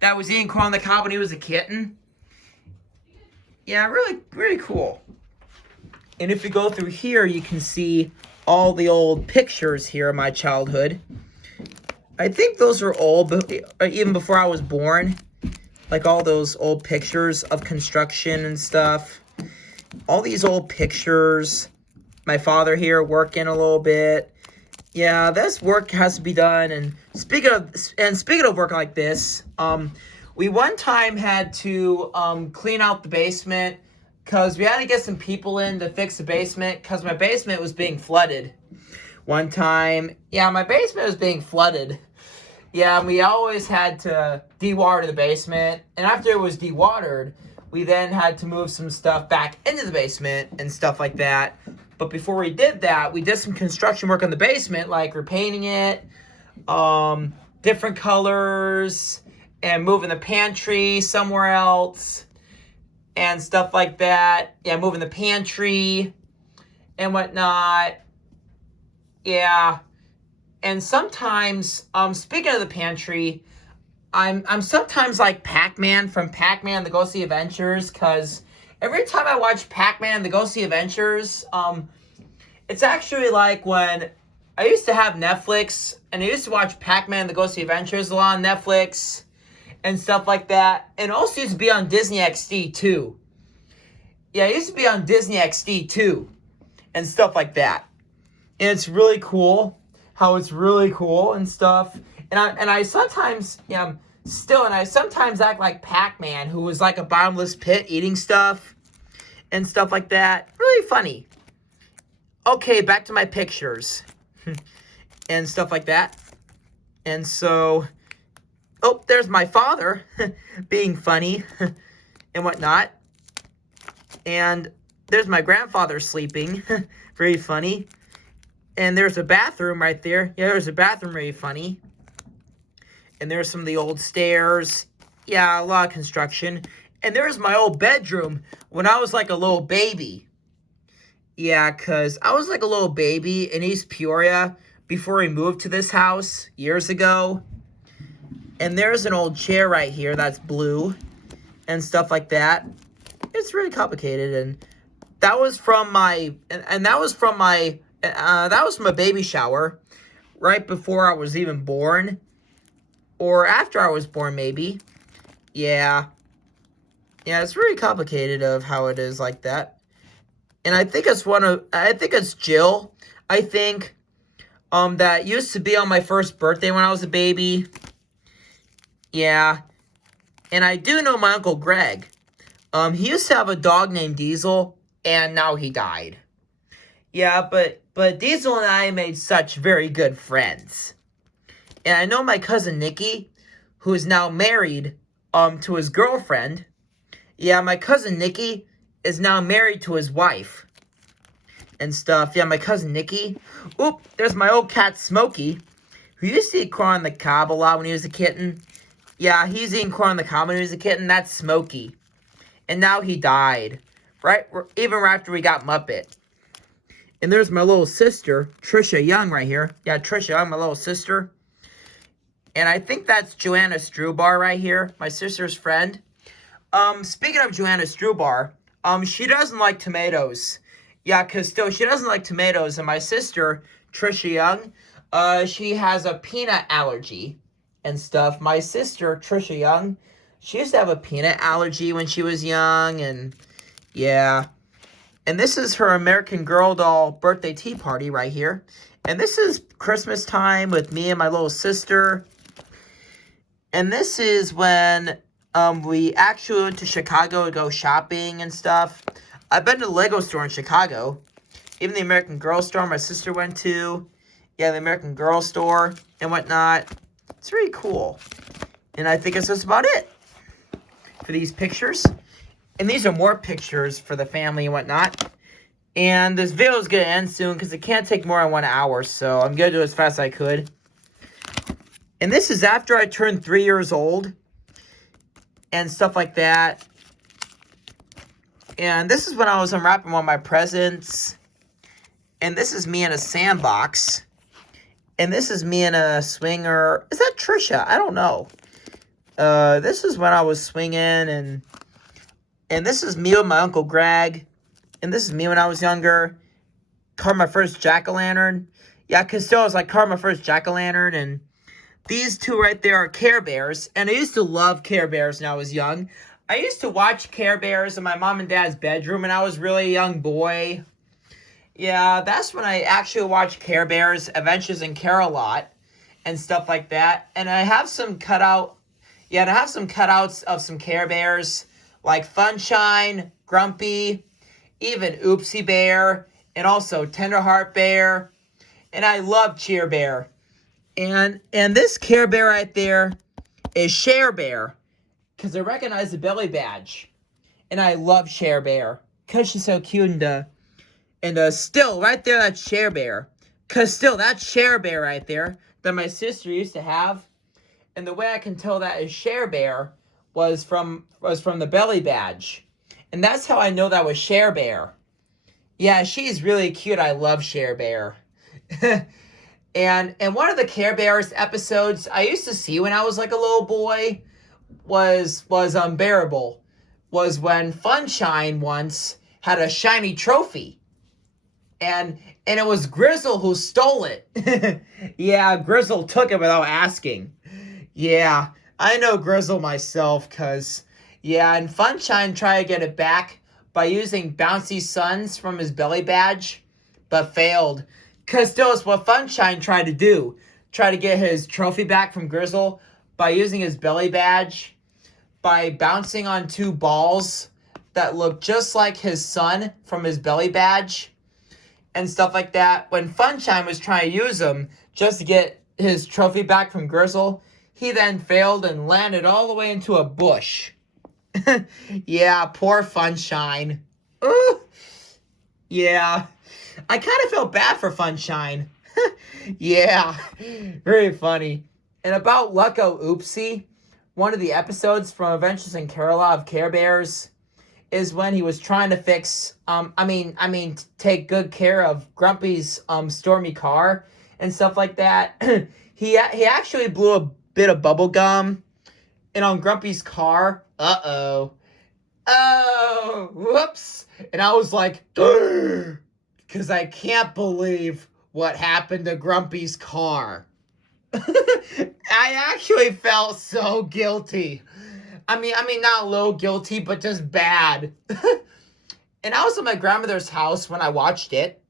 that was eating corn on the cob when he was a kitten. Yeah, really, really cool. And if you go through here, you can see all the old pictures here of my childhood. I think those are old, even before I was born. Like all those old pictures of construction and stuff. All these old pictures. My father here working a little bit. Yeah, this work has to be done. And speaking of work like this, we one time had to clean out the basement because we had to get some people in to fix the basement because my basement was being flooded. One time, yeah, my basement was being flooded. Yeah, and we always had to dewater the basement. And after it was dewatered, we then had to move some stuff back into the basement and stuff like that. But before we did that, we did some construction work on the basement, like repainting it, different colors, and moving the pantry somewhere else, and stuff like that. Yeah, moving the pantry and whatnot. Yeah. And sometimes, speaking of the pantry, I'm sometimes like Pac-Man from Pac-Man The Ghostly Adventures, because every time I watch Pac-Man The Ghostly Adventures, it's actually like when I used to have Netflix, and I used to watch Pac-Man The Ghostly Adventures a lot on Netflix, and stuff like that. And also used to be on Disney XD too. Yeah, it used to be on Disney XD too, and stuff like that. And it's really cool how it's really cool and stuff. And I sometimes I sometimes act like Pac-Man, who was like a bottomless pit eating stuff and stuff like that. Really funny. Okay, back to my pictures and stuff like that. And so, oh, there's my father being funny and whatnot. And there's my grandfather sleeping. Very funny. And there's a bathroom right there. Yeah, there's a bathroom, very funny. And there's some of the old stairs. Yeah, a lot of construction. And there's my old bedroom when I was like a little baby. Yeah, because I was like a little baby in East Peoria before we moved to this house years ago. And there's an old chair right here that's blue and stuff like that. It's really complicated. And that was from my, that was from a baby shower right before I was even born. Or after I was born, maybe. Yeah. Yeah, it's really complicated of how it is like that. And I think it's Jill. I think that used to be on my first birthday when I was a baby. Yeah. And I do know my Uncle Greg. He used to have a dog named Diesel, and now he died. Yeah, but Diesel and I made such very good friends. And I know my cousin Nikki, who is now married to his girlfriend. Yeah, my cousin Nikki is now married to his wife and stuff. Yeah, my cousin Nikki. Oop, there's my old cat Smokey, who used to eat corn on the cob a lot when he was a kitten. Yeah, he's eating corn on the cob when he was a kitten. That's Smokey. And now he died. Right? Even right after we got Muppet. And there's my little sister, Trisha Young, right here. Yeah, Trisha Young, my little sister. And I think that's Joanna Strubar right here, my sister's friend. Speaking of Joanna Strubar, she doesn't like tomatoes. Yeah, because still, she doesn't like tomatoes. And my sister, Trisha Young, she has a peanut allergy and stuff. My sister, Trisha Young, she used to have a peanut allergy when she was young. And, yeah. And this is her American Girl doll birthday tea party right here. And this is Christmas time with me and my little sister. And this is when we actually went to Chicago to go shopping and stuff. I've been to the Lego store in Chicago. Even the American Girl store my sister went to. Yeah, the American Girl store and whatnot. It's really cool. And I think that's just about it for these pictures. And these are more pictures for the family and whatnot. And this video is going to end soon because it can't take more than 1 hour. So I'm going to do it as fast as I could. And this is after I turned 3 years old. And stuff like that. And this is when I was unwrapping one of my presents. And this is me in a sandbox. And this is me in a swinger. Is that Trisha? I don't know. This is when I was swinging. And this is me with my Uncle Greg. And this is me when I was younger. Carved my first jack-o'-lantern. Yeah, because still I was like, carved my first jack-o'-lantern. And these two right there are Care Bears. And I used to love Care Bears when I was young. I used to watch Care Bears in my mom and dad's bedroom when I was really a young boy. Yeah, that's when I actually watched Care Bears, Adventures in Care-a-Lot, and stuff like that. And I have some cutouts of some Care Bears, like Funshine, Grumpy, even Oopsie Bear, and also Tenderheart Bear. And I love Cheer Bear. And this Care Bear right there is Share Bear, because I recognize the belly badge. And I love Share Bear, because she's so cute. And still, right there, that's Share Bear. Because still, that's Share Bear right there that my sister used to have. And the way I can tell that is Share Bear was from the belly badge. And that's how I know that was Share Bear. Yeah, she's really cute. I love Share Bear. And one of the Care Bears episodes I used to see when I was like a little boy was unbearable. Was when Funshine once had a shiny trophy. And it was Grizzle who stole it. Yeah, Grizzle took it without asking. Yeah, I know Grizzle myself, because, yeah, and Funshine tried to get it back by using Bouncy Suns from his belly badge, but failed. Because still, it's what Funshine tried to do. Try to get his trophy back from Grizzle by using his belly badge, by bouncing on two balls that looked just like his son from his belly badge. And stuff like that. When Funshine was trying to use them just to get his trophy back from Grizzle, he then failed and landed all the way into a bush. Yeah, poor Funshine. Ooh. Yeah. I kind of felt bad for Funshine. Yeah. Very funny. And about Lucko Oopsie, one of the episodes from Adventures in Care-a-Lot of Care Bears is when he was trying to fix, take good care of Grumpy's stormy car and stuff like that. he actually blew a bit of bubble gum and on Grumpy's car. Oh, whoops. And I was like, because I can't believe what happened to Grumpy's car. I actually felt so guilty. I mean, not a little guilty, but just bad. And I was at my grandmother's house when I watched it.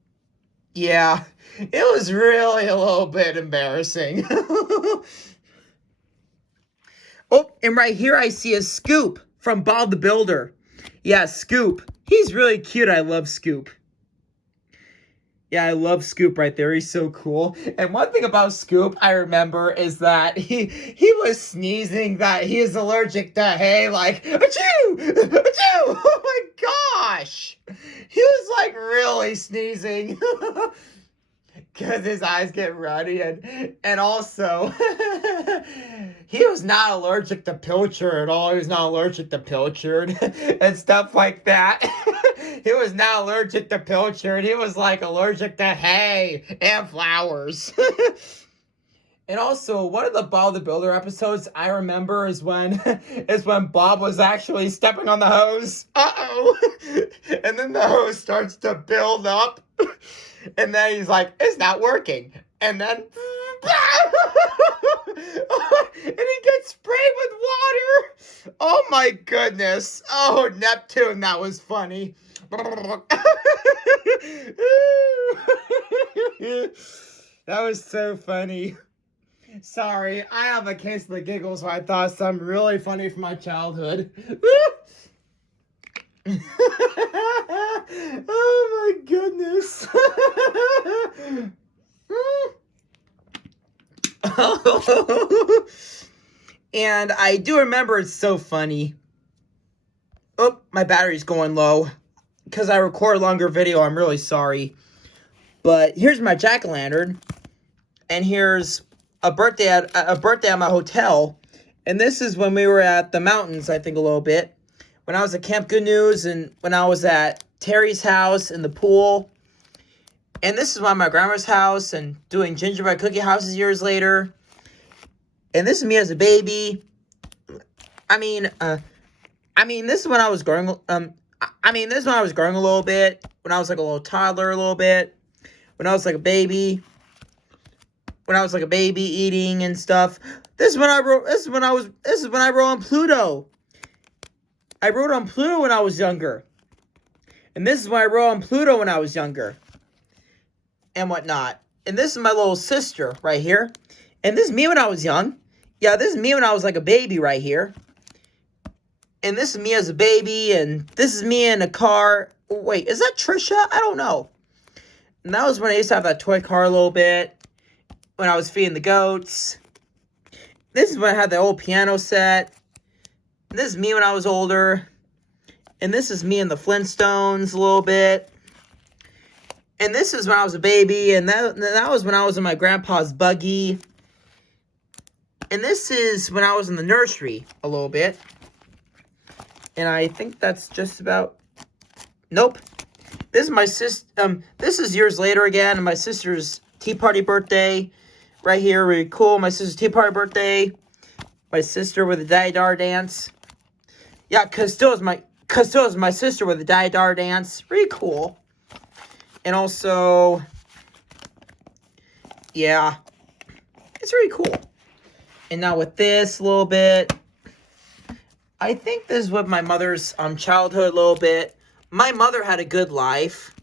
Yeah, it was really a little bit embarrassing. Oh, and right here I see a Scoop from Bob the Builder. Yeah, Scoop. He's really cute. I love Scoop. Yeah, I love Scoop right there. He's so cool. And one thing about Scoop I remember is that he was sneezing that he is allergic to hay, like achoo! Achoo! Oh my gosh! He was like really sneezing. Because his eyes get ruddy, and also he was not allergic to pilchard at all. He was not allergic to pilchard and stuff like that. He was not allergic to pilchard. He was like allergic to hay and flowers. And also, one of the Bob the Builder episodes I remember is when Bob was actually stepping on the hose. Uh-oh. And then the hose starts to build up. And then he's like, it's not working. And then and he gets sprayed with water. Oh my goodness. Oh, Neptune, that was funny. That was so funny. Sorry, I have a case of the giggles where I thought of something really funny from my childhood. Oh my goodness. And I do remember it's so funny. Oh, my battery's going low. Because I record a longer video, I'm really sorry. But here's my jack-o'-lantern. And here's a birthday at my hotel. And this is when we were at the mountains, I think, a little bit. When I was at Camp Good News and when I was at Terry's house in the pool. And this is when my grandma's house and doing gingerbread cookie houses years later. And this is me as a baby. This is when I was growing. This is when I was growing a little bit. When I was like a little toddler, a little bit. When I was like a baby. When I was like a baby eating and stuff. This is when I wrote on Pluto. I wrote on Pluto when I was younger. And this is when I wrote on Pluto when I was younger. And whatnot. And this is my little sister right here. And this is me when I was young. Yeah, this is me when I was like a baby right here. And this is me as a baby. And this is me in a car. Wait, is that Trisha? I don't know. And that was when I used to have that toy car a little bit. When I was feeding the goats. This is when I had the old piano set. And this is me when I was older. And this is me in the Flintstones a little bit. And this is when I was a baby. And that was when I was in my grandpa's buggy. And this is when I was in the nursery a little bit. And I think that's just about... Nope. This is my this is years later again. My sister's tea party birthday. Right here, really cool. My sister's tea party birthday. My sister with a die-dar dance. Yeah, Castilla's my sister with a die-dar dance. Pretty cool. And also, yeah, it's really cool. And now with this a little bit, I think this is with my mother's childhood a little bit. My mother had a good life.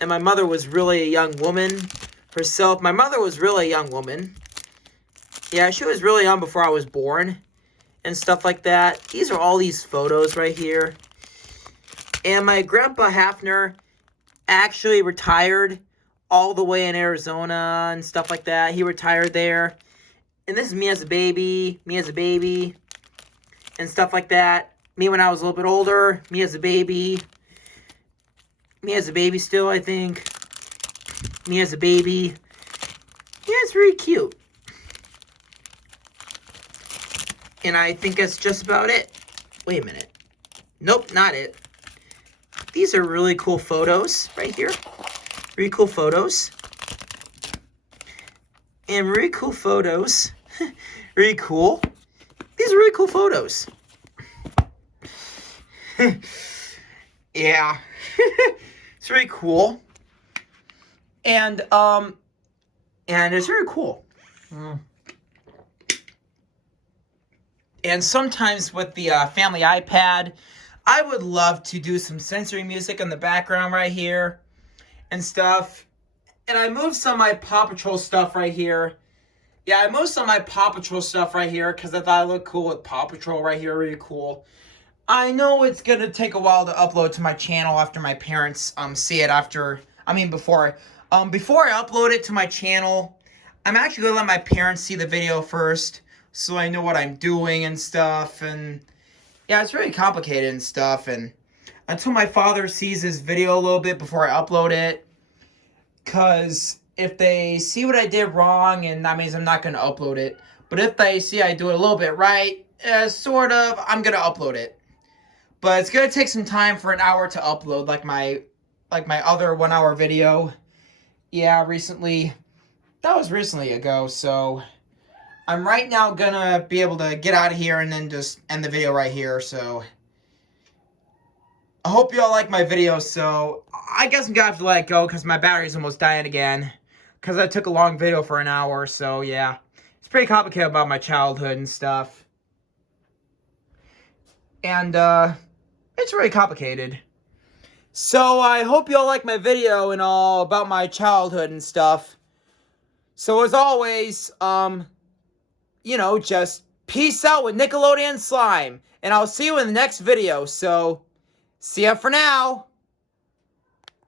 And my mother was really a young woman herself. My mother was really a young woman. Yeah, she was really young before I was born. And stuff like that. These are all these photos right here. And my grandpa Hafner actually retired all the way in Arizona and stuff like that. He retired there. And this is me as a baby. Me as a baby. And stuff like that. Me when I was a little bit older. Me as a baby. Me as a baby still, I think. Me as a baby. Yeah, it's really cute. And I think that's just about it. Wait a minute. Nope, not it. These are really cool photos right here. Really cool photos. And really cool photos. Really cool. These are really cool photos. Yeah. It's really cool. And it's really cool. And sometimes with the family iPad, I would love to do some sensory music in the background right here and stuff. And I moved some of my Paw Patrol stuff right here. Yeah, I moved some of my Paw Patrol stuff right here because I thought it looked cool with Paw Patrol right here. Really cool. I know it's going to take a while to upload to my channel after my parents see it after before I upload it to my channel, I'm actually gonna let my parents see the video first, so I know what I'm doing and stuff. And yeah, it's really complicated and stuff. And until my father sees this video a little bit before I upload it, because if they see what I did wrong, and that means I'm not gonna upload it. But if they see I do it a little bit right, sort of, I'm gonna upload it. But it's gonna take some time for an hour to upload, like my other 1 hour video. Yeah, that was recently ago, so I'm right now gonna be able to get out of here and then just end the video right here. So I hope y'all like my video. So I guess I'm gonna have to let it go because my battery's almost dying again, because I took a long video for an hour. So yeah, it's pretty complicated about my childhood and stuff. And it's really complicated. So I hope y'all like my video and all about my childhood and stuff. So as always, just peace out with Nickelodeon Slime. And I'll see you in the next video. So, see ya for now.